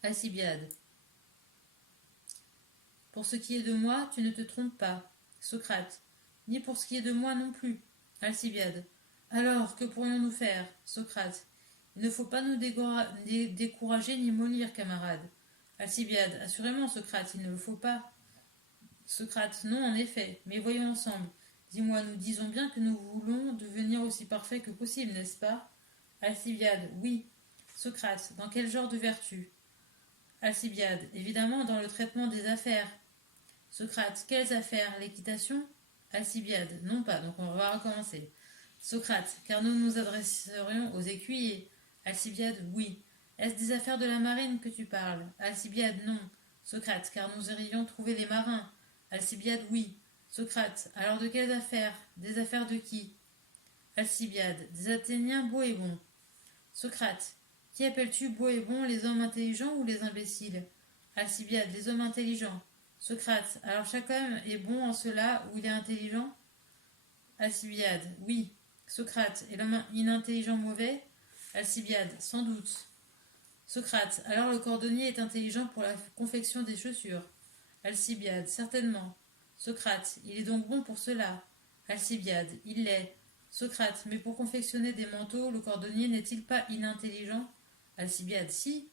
Alcibiade. Pour ce qui est de moi, tu ne te trompes pas. Socrate. Ni pour ce qui est de moi non plus. Alcibiade. Alors, que pourrions-nous faire? Socrate. Il ne faut pas nous décourager ni mollir, camarades. Alcibiade. Assurément, Socrate, il ne le faut pas. Socrate. Non, en effet, mais voyons ensemble. Dis-moi, nous disons bien que nous voulons devenir aussi parfaits que possible, n'est-ce pas? Alcibiade. Oui. Socrate. Dans quel genre de vertu? Alcibiade. Évidemment, dans le traitement des affaires. Socrate. Quelles affaires? L'équitation? Alcibiade. Non pas, donc on va recommencer. Socrate. Car nous nous adresserions aux écuyers. Alcibiade. Oui. Est-ce des affaires de la marine que tu parles? Alcibiade. Non. Socrate. Car nous irions trouver les marins. Alcibiade. Oui. Socrate. Alors de quelles affaires? Des affaires de qui? Alcibiade. Des Athéniens beaux et bons. Socrate. Qui appelles-tu beaux et bons, les hommes intelligents ou les imbéciles? Alcibiade. Les hommes intelligents. Socrate. Alors chaque homme est bon en cela où il est intelligent? Alcibiade. Oui. Socrate. Et l'homme inintelligent mauvais? Alcibiade. Sans doute. Socrate. Alors le cordonnier est intelligent pour la confection des chaussures? Alcibiade. Certainement. Socrate. Il est donc bon pour cela? Alcibiade. Il l'est. Socrate. Mais pour confectionner des manteaux, le cordonnier n'est-il pas inintelligent? Alcibiade. Si.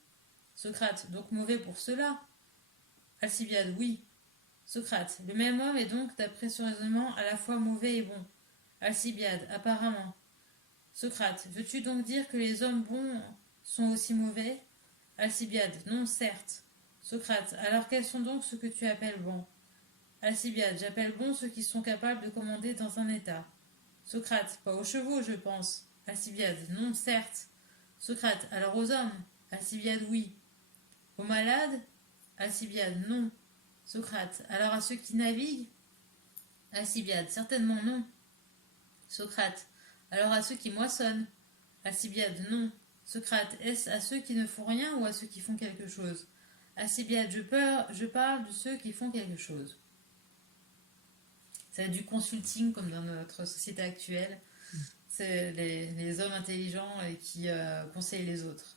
Socrate. Donc mauvais pour cela? Alcibiade. Oui. Socrate. Le même homme est donc, d'après ce raisonnement, à la fois mauvais et bon. Alcibiade. Apparemment. Socrate. Veux-tu donc dire que les hommes bons sont aussi mauvais? Alcibiade. Non, certes. Socrate. Alors quels sont donc ceux que tu appelles bons? Alcibiade. J'appelle bons ceux qui sont capables de commander dans un état. Socrate. Pas aux chevaux, je pense. Alcibiade. Non, certes. Socrate. Alors aux hommes? Alcibiade. Oui. Aux malades? Alcibiade. Non. Socrate. Alors à ceux qui naviguent? Alcibiade. Certainement non. Socrate. Alors à ceux qui moissonnent? Alcibiade. Non. Socrate. Est-ce à ceux qui ne font rien ou à ceux qui font quelque chose? Alcibiade. Je parle de ceux qui font quelque chose. C'est du consulting comme dans notre société actuelle. C'est les hommes intelligents et qui conseillent les autres.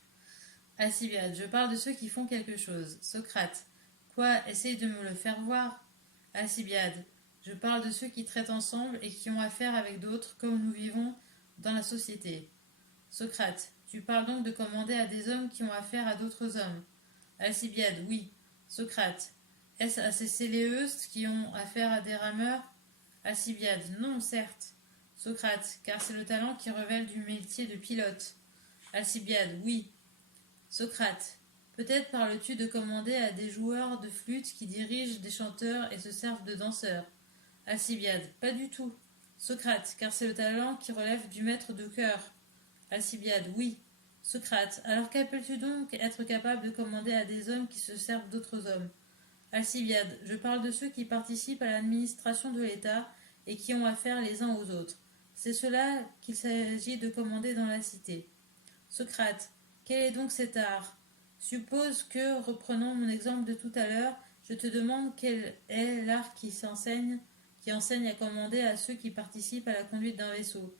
Alcibiade. Je parle de ceux qui font quelque chose. Socrate. Quoi? Essaye de me le faire voir. Alcibiade. Je parle de ceux qui traitent ensemble et qui ont affaire avec d'autres comme nous vivons dans la société. Socrate. Tu parles donc de commander à des hommes qui ont affaire à d'autres hommes. Alcibiade. Oui. Socrate. Est-ce à ces céléeustes qui ont affaire à des rameurs? Alcibiade, non, certes. Socrate, car c'est le talent qui révèle du métier de pilote. Alcibiade, oui. Socrate, peut-être parles-tu de commander à des joueurs de flûte qui dirigent des chanteurs et se servent de danseurs. Alcibiade, pas du tout. Socrate, car c'est le talent qui relève du maître de chœur. Alcibiade, oui. Socrate, alors qu'appelles-tu donc être capable de commander à des hommes qui se servent d'autres hommes? Alcibiade, je parle de ceux qui participent à l'administration de l'État et qui ont affaire les uns aux autres. C'est cela qu'il s'agit de commander dans la cité. Socrate, quel est donc cet art? Suppose que, reprenant mon exemple de tout à l'heure, je te demande quel est l'art qui enseigne à commander à ceux qui participent à la conduite d'un vaisseau.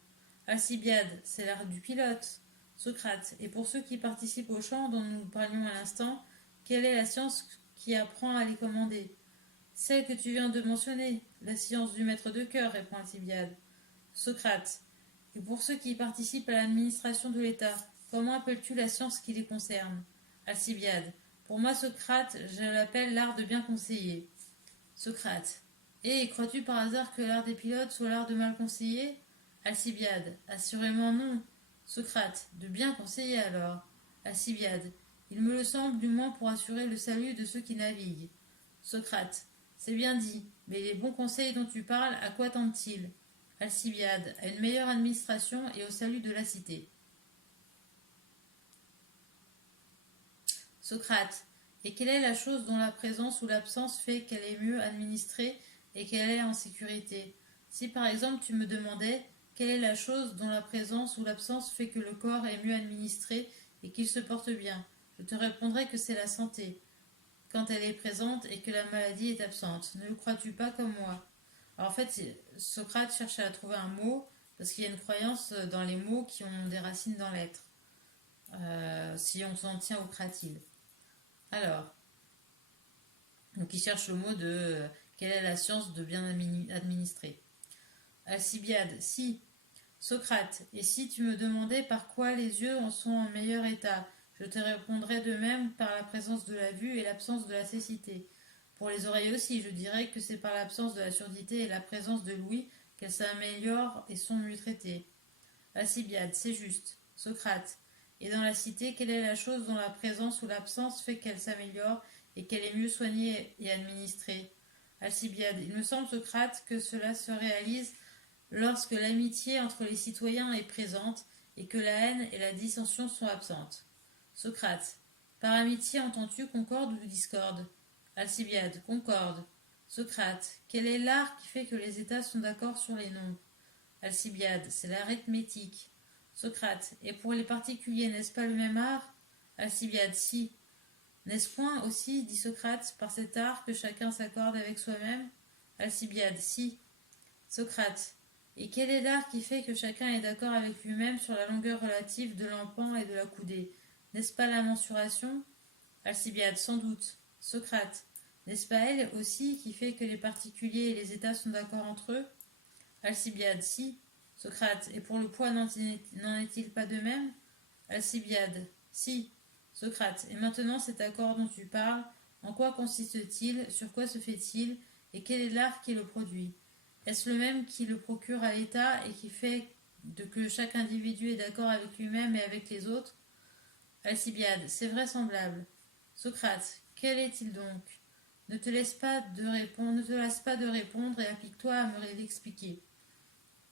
Alcibiade, c'est l'art du pilote. Socrate, et pour ceux qui participent au chant dont nous parlions à l'instant, quelle est la science qui apprend à les commander? Celle que tu viens de mentionner, la science du maître de chœur, répond Alcibiade. Socrate, et pour ceux qui participent à l'administration de l'État, comment appelles-tu la science qui les concerne? Alcibiade, pour moi Socrate, je l'appelle l'art de bien conseiller. Socrate, et crois-tu par hasard que l'art des pilotes soit l'art de mal conseiller? Alcibiade, assurément non. Socrate, de bien conseiller alors. Alcibiade, il me le semble du moins pour assurer le salut de ceux qui naviguent. Socrate, c'est bien dit, mais les bons conseils dont tu parles, à quoi tendent-ils? Alcibiade, à une meilleure administration et au salut de la cité. Socrate, et quelle est la chose dont la présence ou l'absence fait qu'elle est mieux administrée et qu'elle est en sécurité? Si par exemple tu me demandais quelle est la chose dont la présence ou l'absence fait que le corps est mieux administré et qu'il se porte bien, je te répondrais que c'est la santé, quand elle est présente et que la maladie est absente. Ne le crois-tu pas comme moi? Alors en fait, Socrate cherche à trouver un mot parce qu'il y a une croyance dans les mots qui ont des racines dans l'être, si on s'en tient au cratyle. Alors, donc il cherche le mot de quelle est la science de bien administrer. Alcibiade, si. Socrate, et si tu me demandais par quoi les yeux en sont en meilleur état, je te répondrais de même par la présence de la vue et l'absence de la cécité. Pour les oreilles aussi, je dirais que c'est par l'absence de la surdité et la présence de l'ouïe qu'elles s'améliorent et sont mieux traitées. Alcibiade, c'est juste. Socrate, et dans la cité, quelle est la chose dont la présence ou l'absence fait qu'elle s'améliore et qu'elle est mieux soignée et administrée? Alcibiade, il me semble, Socrate, que cela se réalise lorsque l'amitié entre les citoyens est présente et que la haine et la dissension sont absentes. Socrate, par amitié entends-tu concorde ou discorde? Alcibiade, concorde. Socrate, quel est l'art qui fait que les États sont d'accord sur les nombres? Alcibiade, c'est l'arithmétique. Socrate, et pour les particuliers, n'est-ce pas le même art? Alcibiade, si. N'est-ce point aussi, dit Socrate, par cet art que chacun s'accorde avec soi-même? Alcibiade, si. Socrate, et quel est l'art qui fait que chacun est d'accord avec lui-même sur la longueur relative de l'empan et de la coudée? N'est-ce pas la mensuration? Alcibiade, sans doute. Socrate, n'est-ce pas elle aussi qui fait que les particuliers et les États sont d'accord entre eux? Alcibiade, si. Socrate, et pour le poids n'en est-il pas de même? Alcibiade, si. Socrate, et maintenant cet accord dont tu parles, en quoi consiste-t-il? Sur quoi se fait-il? Et quel est l'art qui le produit? Est-ce le même qui le procure à l'État et qui fait que chaque individu est d'accord avec lui-même et avec les autres? Alcibiade, c'est vraisemblable. Socrate, quel est-il donc? Ne te laisse pas de répondre et applique-toi à me l'expliquer.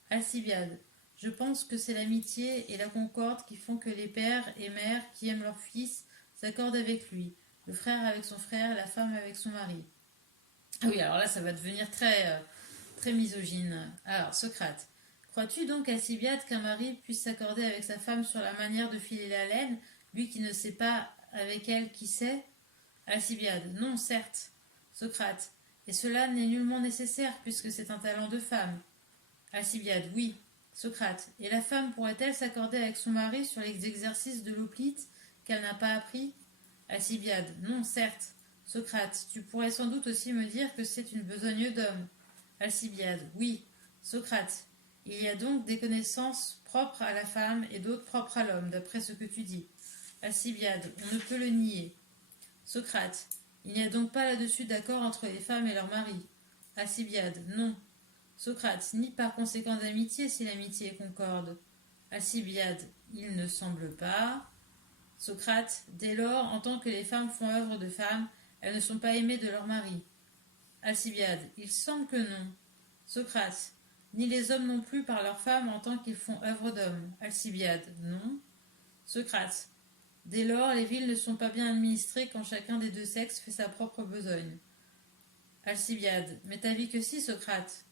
Alcibiade, je pense que c'est l'amitié et la concorde qui font que les pères et mères qui aiment leur fils s'accordent avec lui, le frère avec son frère, la femme avec son mari. Ah oui, alors là, ça va devenir très misogyne. Alors, Socrate, crois-tu donc, Alcibiade, qu'un mari puisse s'accorder avec sa femme sur la manière de filer la laine, lui qui ne sait pas avec elle qui sait? Alcibiade, non, certes. Socrate, et cela n'est nullement nécessaire puisque c'est un talent de femme. Alcibiade, oui. Socrate, et la femme pourrait-elle s'accorder avec son mari sur les exercices de l'hoplite qu'elle n'a pas appris? Alcibiade, non, certes. Socrate, tu pourrais sans doute aussi me dire que c'est une besogne d'homme. Alcibiade, oui. Socrate, il y a donc des connaissances propres à la femme et d'autres propres à l'homme, d'après ce que tu dis. Alcibiade, on ne peut le nier. Socrate, il n'y a donc pas là-dessus d'accord entre les femmes et leurs maris. Alcibiade, non. Socrate, ni par conséquent d'amitié si l'amitié est concorde. Alcibiade, il ne semble pas. Socrate, dès lors, en tant que les femmes font œuvre de femmes, elles ne sont pas aimées de leur mari. Alcibiade, il semble que non. Socrate, ni les hommes non plus par leurs femmes en tant qu'ils font œuvre d'hommes. Alcibiade, non. Socrate, dès lors, les villes ne sont pas bien administrées quand chacun des deux sexes fait sa propre besogne. Alcibiade, mais t'as vu que si, Socrate.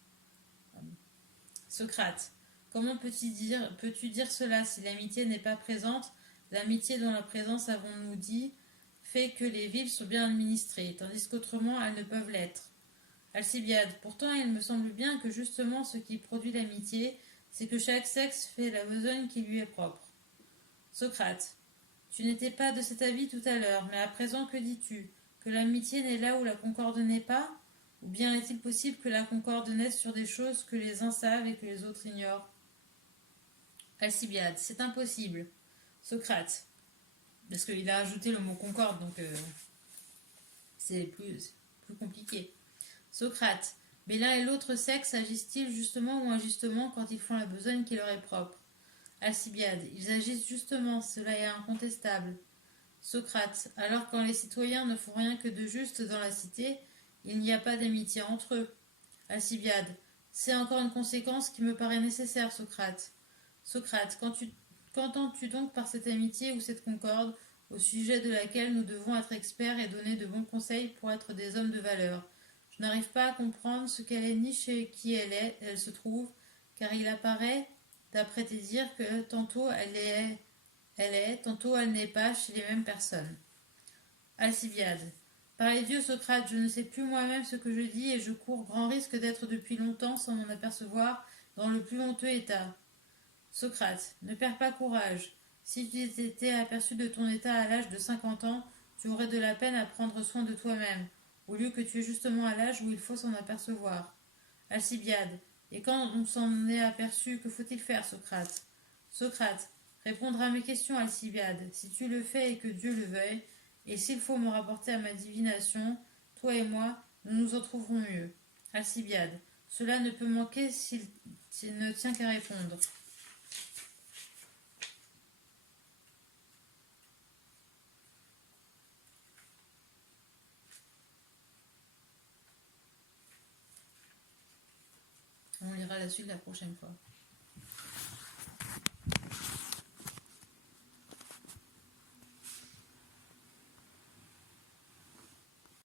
Socrate, comment peux-tu dire cela si l'amitié n'est pas présente? L'amitié dont la présence, avons-nous dit, fait que les villes sont bien administrées, tandis qu'autrement elles ne peuvent l'être. Alcibiade, pourtant il me semble bien que justement ce qui produit l'amitié, c'est que chaque sexe fait la besogne qui lui est propre. Socrate, tu n'étais pas de cet avis tout à l'heure, mais à présent que dis-tu? Que l'amitié n'est là où la concorde n'est pas? Ou bien est-il possible que la concorde naisse sur des choses que les uns savent et que les autres ignorent? Alcibiade, c'est impossible. Socrate, parce qu'il a ajouté le mot concorde, donc c'est plus compliqué. Socrate, mais l'un et l'autre sexe agissent-ils justement ou injustement quand ils font la besogne qui leur est propre? Alcibiade, ils agissent justement, cela est incontestable. Socrate, alors quand les citoyens ne font rien que de juste dans la cité, il n'y a pas d'amitié entre eux. Alcibiade, c'est encore une conséquence qui me paraît nécessaire, Socrate. Socrate, qu'entends-tu donc par cette amitié ou cette concorde, au sujet de laquelle nous devons être experts et donner de bons conseils pour être des hommes de valeur? Je n'arrive pas à comprendre ce qu'elle est ni chez qui elle se trouve, car il apparaît, d'après tes dires, que tantôt tantôt elle n'est pas chez les mêmes personnes. Alcibiade. Par les dieux, Socrate, je ne sais plus moi-même ce que je dis et je cours grand risque d'être depuis longtemps, sans m'en apercevoir, dans le plus honteux état. Socrate, ne perds pas courage. Si tu t'étais aperçu de ton état à l'âge de 50 ans, tu aurais de la peine à prendre soin de toi-même, au lieu que tu es justement à l'âge où il faut s'en apercevoir. Alcibiade, et quand on s'en est aperçu, que faut-il faire, Socrate? Socrate, répondre à mes questions, Alcibiade, si tu le fais et que Dieu le veuille, et s'il faut me rapporter à ma divination, toi et moi, nous nous en trouverons mieux. Alcibiade, cela ne peut manquer s'il ne tient qu'à répondre. On lira la suite la prochaine fois.